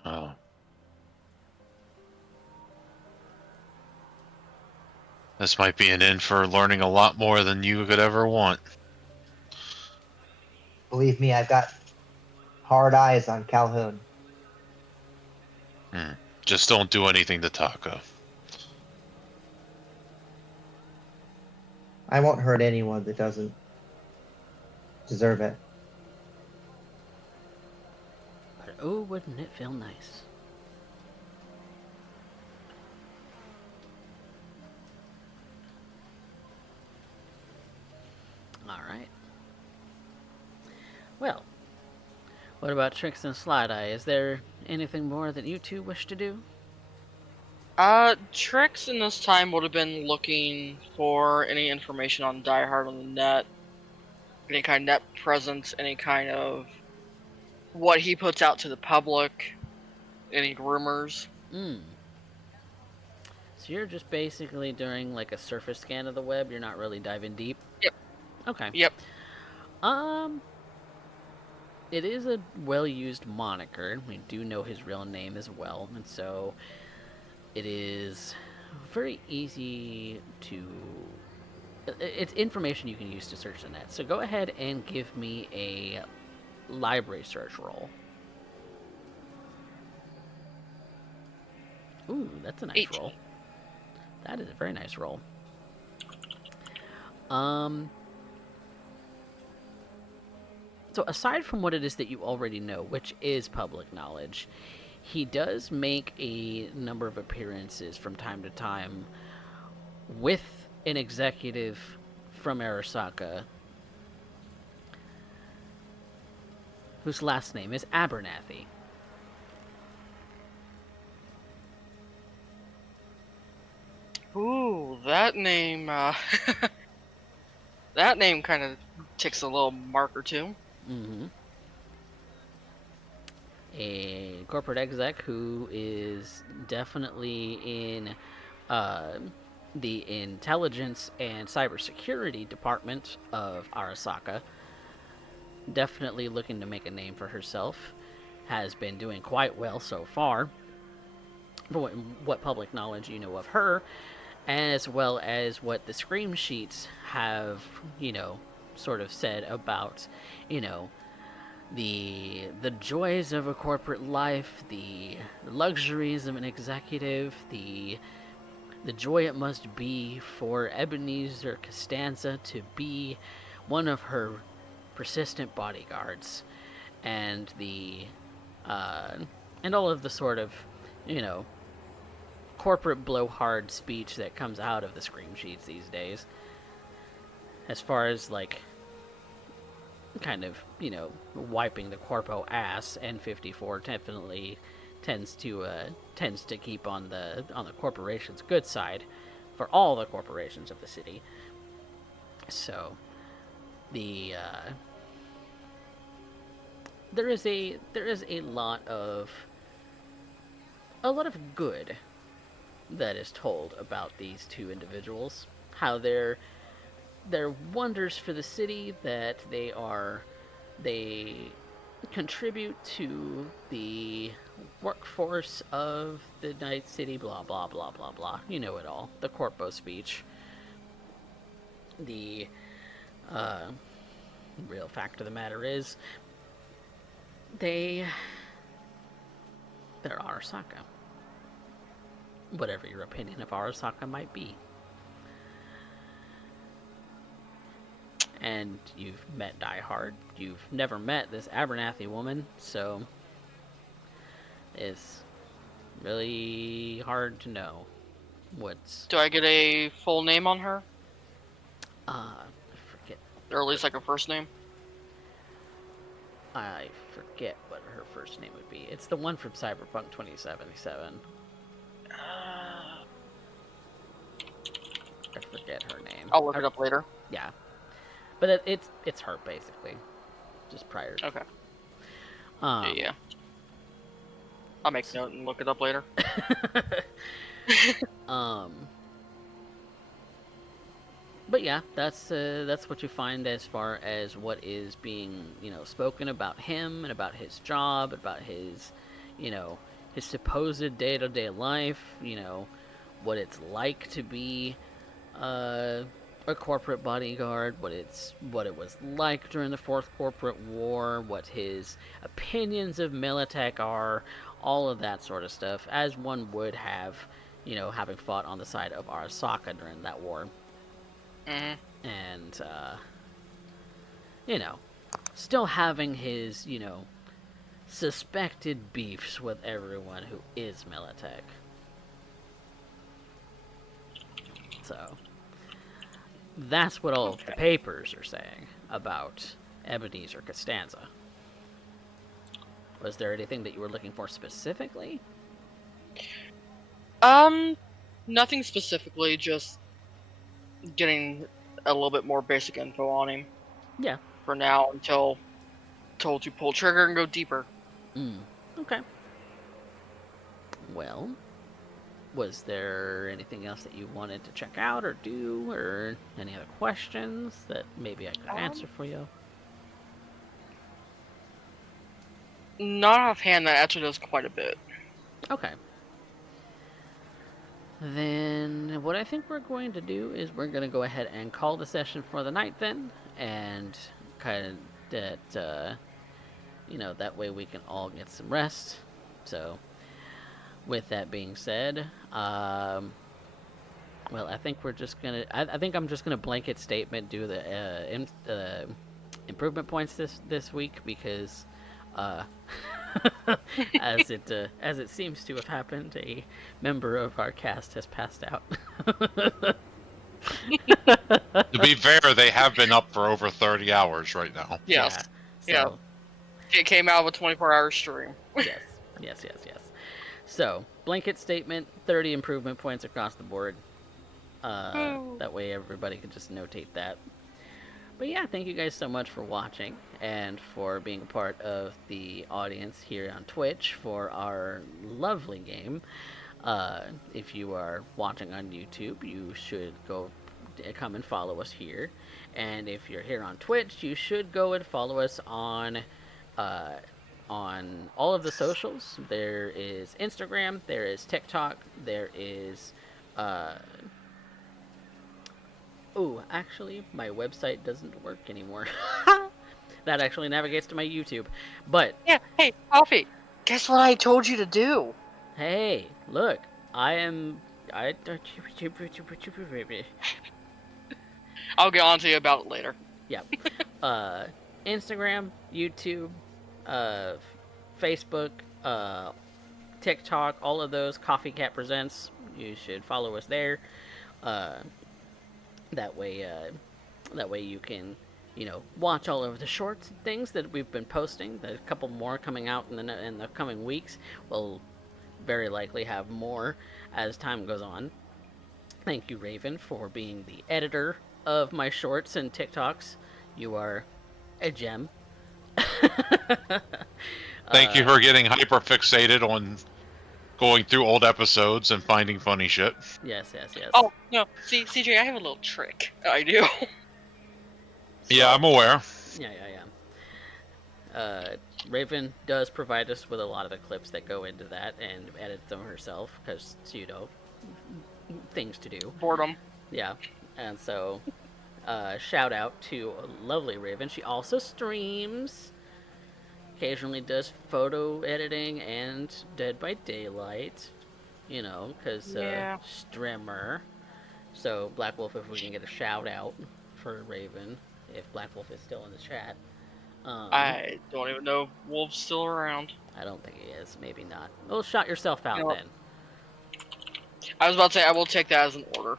Oh. This might be an in for learning a lot more than you could ever want. Believe me, I've got hard eyes on Calhoun. Just don't do anything to Taco. I won't hurt anyone that doesn't deserve it. But oh, wouldn't it feel nice? Alright. Well, what about Trix and Slideye? Is there anything more that you two wish to do? Trix in this time would have been looking for any information on Die Hard on the net, any kind of net presence, any kind of what he puts out to the public, any rumors. So you're just basically doing like a surface scan of the web. You're not really diving deep. Yep. Okay. Yep. It is a well-used moniker. We do know his real name as well, and so it is very easy to. It's information you can use to search the net. So go ahead and give me a library search roll. Ooh, that's a nice 18. roll. That is a very nice roll. So aside from what it is that you already know, which is public knowledge, he does make a number of appearances from time to time with an executive from Arasaka whose last name is Abernathy. Ooh, that name, that name kind of ticks a little mark or two. Mm-hmm. A corporate exec who is definitely in the intelligence and cybersecurity department of Arasaka. Definitely looking to make a name for herself. Has been doing quite well so far. For what public knowledge you know of her, as well as what the scream sheets have, sort of said about, the joys of a corporate life, the luxuries of an executive, the joy it must be for Ebenezer Costanza to be one of her persistent bodyguards, and and all of the sort of, corporate blowhard speech that comes out of the scream sheets these days. As far as like kind of, wiping the corpo ass, N54 definitely tends to keep on the corporation's good side for all the corporations of the city. So there is a lot of good that is told about these two individuals, how they're wonders for the city, that they contribute to the workforce of the Night City, blah blah blah blah blah. You know it all. The corpo speech. The real fact of the matter is they're Arasaka. Whatever your opinion of Arasaka might be. And you've met Die Hard. You've never met this Abernathy woman, so it's really hard to know what's... Do I get a full name on her? I forget. Or at least like a first name? I forget what her first name would be. It's the one from Cyberpunk 2077. I forget her name. I'll look it up later. Yeah. But it's her, basically. Just prior. Okay. Um, Yeah. I'll make a note and look it up later. But yeah, that's what you find as far as what is being, spoken about him and about his job, about his, you know, his supposed day-to-day life, what it's like to be a corporate bodyguard, what it was like during the Fourth Corporate War, what his opinions of Militech are, all of that sort of stuff, as one would have, having fought on the side of Arasaka during that war. Mhm. And you know, still having his, suspected beefs with everyone who is Militech. So that's what all the papers are saying about Ebenezer Costanza. Was there anything that you were looking for specifically? Nothing specifically, just getting a little bit more basic info on him Yeah. for now until told to pull trigger and go deeper. Okay. Well, was there anything else that you wanted to check out or do, or any other questions that maybe I could answer for you? Not offhand, that actually does quite a bit. Okay. Then what I think we're going to do is we're going to go ahead and call the session for the night then, and kind of that, that way we can all get some rest. So, with that being said, well, I think we're just gonna. I think I'm just gonna blanket statement do the improvement points this week because, as it seems to have happened, a member of our cast has passed out. To be fair, they have been up for over 30 hours right now. Yes. Yeah. So, It came out of a 24-hour stream. yes. So, blanket statement: 30 improvement points across the board. That way, everybody can just notate that. But yeah, thank you guys so much for watching and for being a part of the audience here on Twitch for our lovely game. If you are watching on YouTube, you should come and follow us here. And if you're here on Twitch, you should go and follow us on all of the socials. There is Instagram, there is TikTok, there is actually, my website doesn't work anymore. That actually navigates to my YouTube. But Yeah, hey, Coffee, guess what I told you to do? hey, look, I'll get on to you about it later. Yeah. Instagram, YouTube, Facebook, TikTok, all of those, CoffeeCat Presents. You should follow us there. That way you can, watch all of the shorts and things that we've been posting. There's a couple more coming out in the coming weeks. We'll very likely have more as time goes on. Thank you, Raven, for being the editor of my shorts and TikToks. You are a gem. Thank you for getting hyper fixated on going through old episodes and finding funny shit. Yes. Oh, no. See, CJ, I have a little trick. I do. Yeah, I'm aware. Yeah. Raven does provide us with a lot of the clips that go into that and edits them herself because, things to do. Boredom. Yeah. And so, shout out to lovely Raven. She also streams, occasionally does photo editing and Dead by Daylight, because streamer. So, Black Wolf, if we can get a shout out for Raven, if Black Wolf is still in the chat. I don't even know if Wolf's still around. I don't think he is. Maybe not. Well, shout yourself out then. I was about to say, I will take that as an order.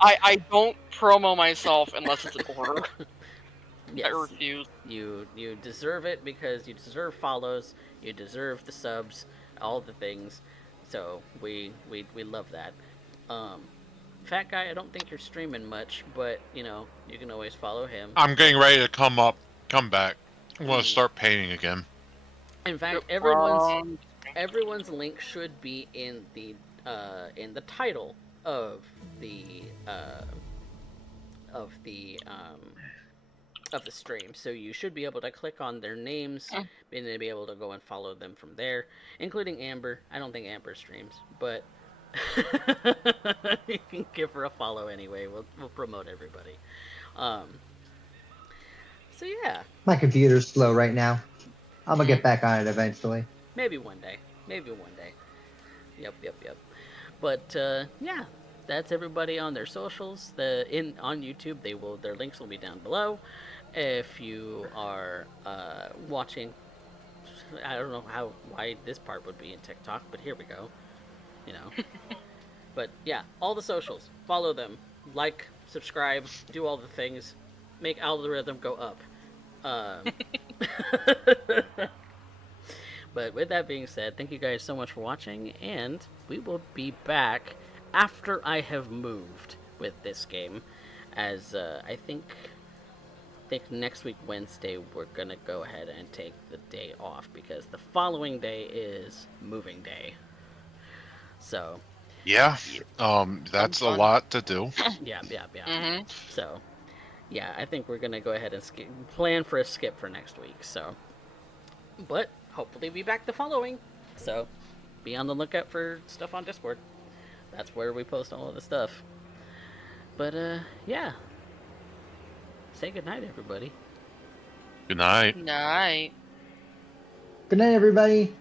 I don't promo myself unless it's an order. Yes. I refuse. You deserve it because you deserve follows, you deserve the subs, all the things. So we love that. Fat Guy, I don't think you're streaming much, but you can always follow him. I'm getting ready to come back. I'm going to start painting again. In fact, everyone's link should be in the title of the of the of the stream. So you should be able to click on their names and then be able to go and follow them from there, including Amber. I don't think Amber streams, but you can give her a follow anyway. We'll promote everybody. Um, so yeah, My computer's slow right now. I'm gonna Mhm. get back on it eventually. maybe one day. Maybe one day. Yep. But yeah, that's everybody on their socials. On YouTube, their links will be down below. If you are watching, I don't know why this part would be in TikTok, but here we go. You know. But yeah, all the socials. Follow them. Like, subscribe, do all the things. Make algorithm go up. Um, but with that being said, thank you guys so much for watching, and we will be back after I have moved with this game. As I think next week Wednesday we're gonna go ahead and take the day off because the following day is moving day. So Yeah. That's a fun. lot to do. yeah. Mhm. So yeah, I think we're gonna go ahead and plan for a skip for next week. So, but hopefully be back the following. So be on the lookout for stuff on Discord. That's where we post all of the stuff. But yeah. Say goodnight, everybody. Good night. Night. Good night, everybody.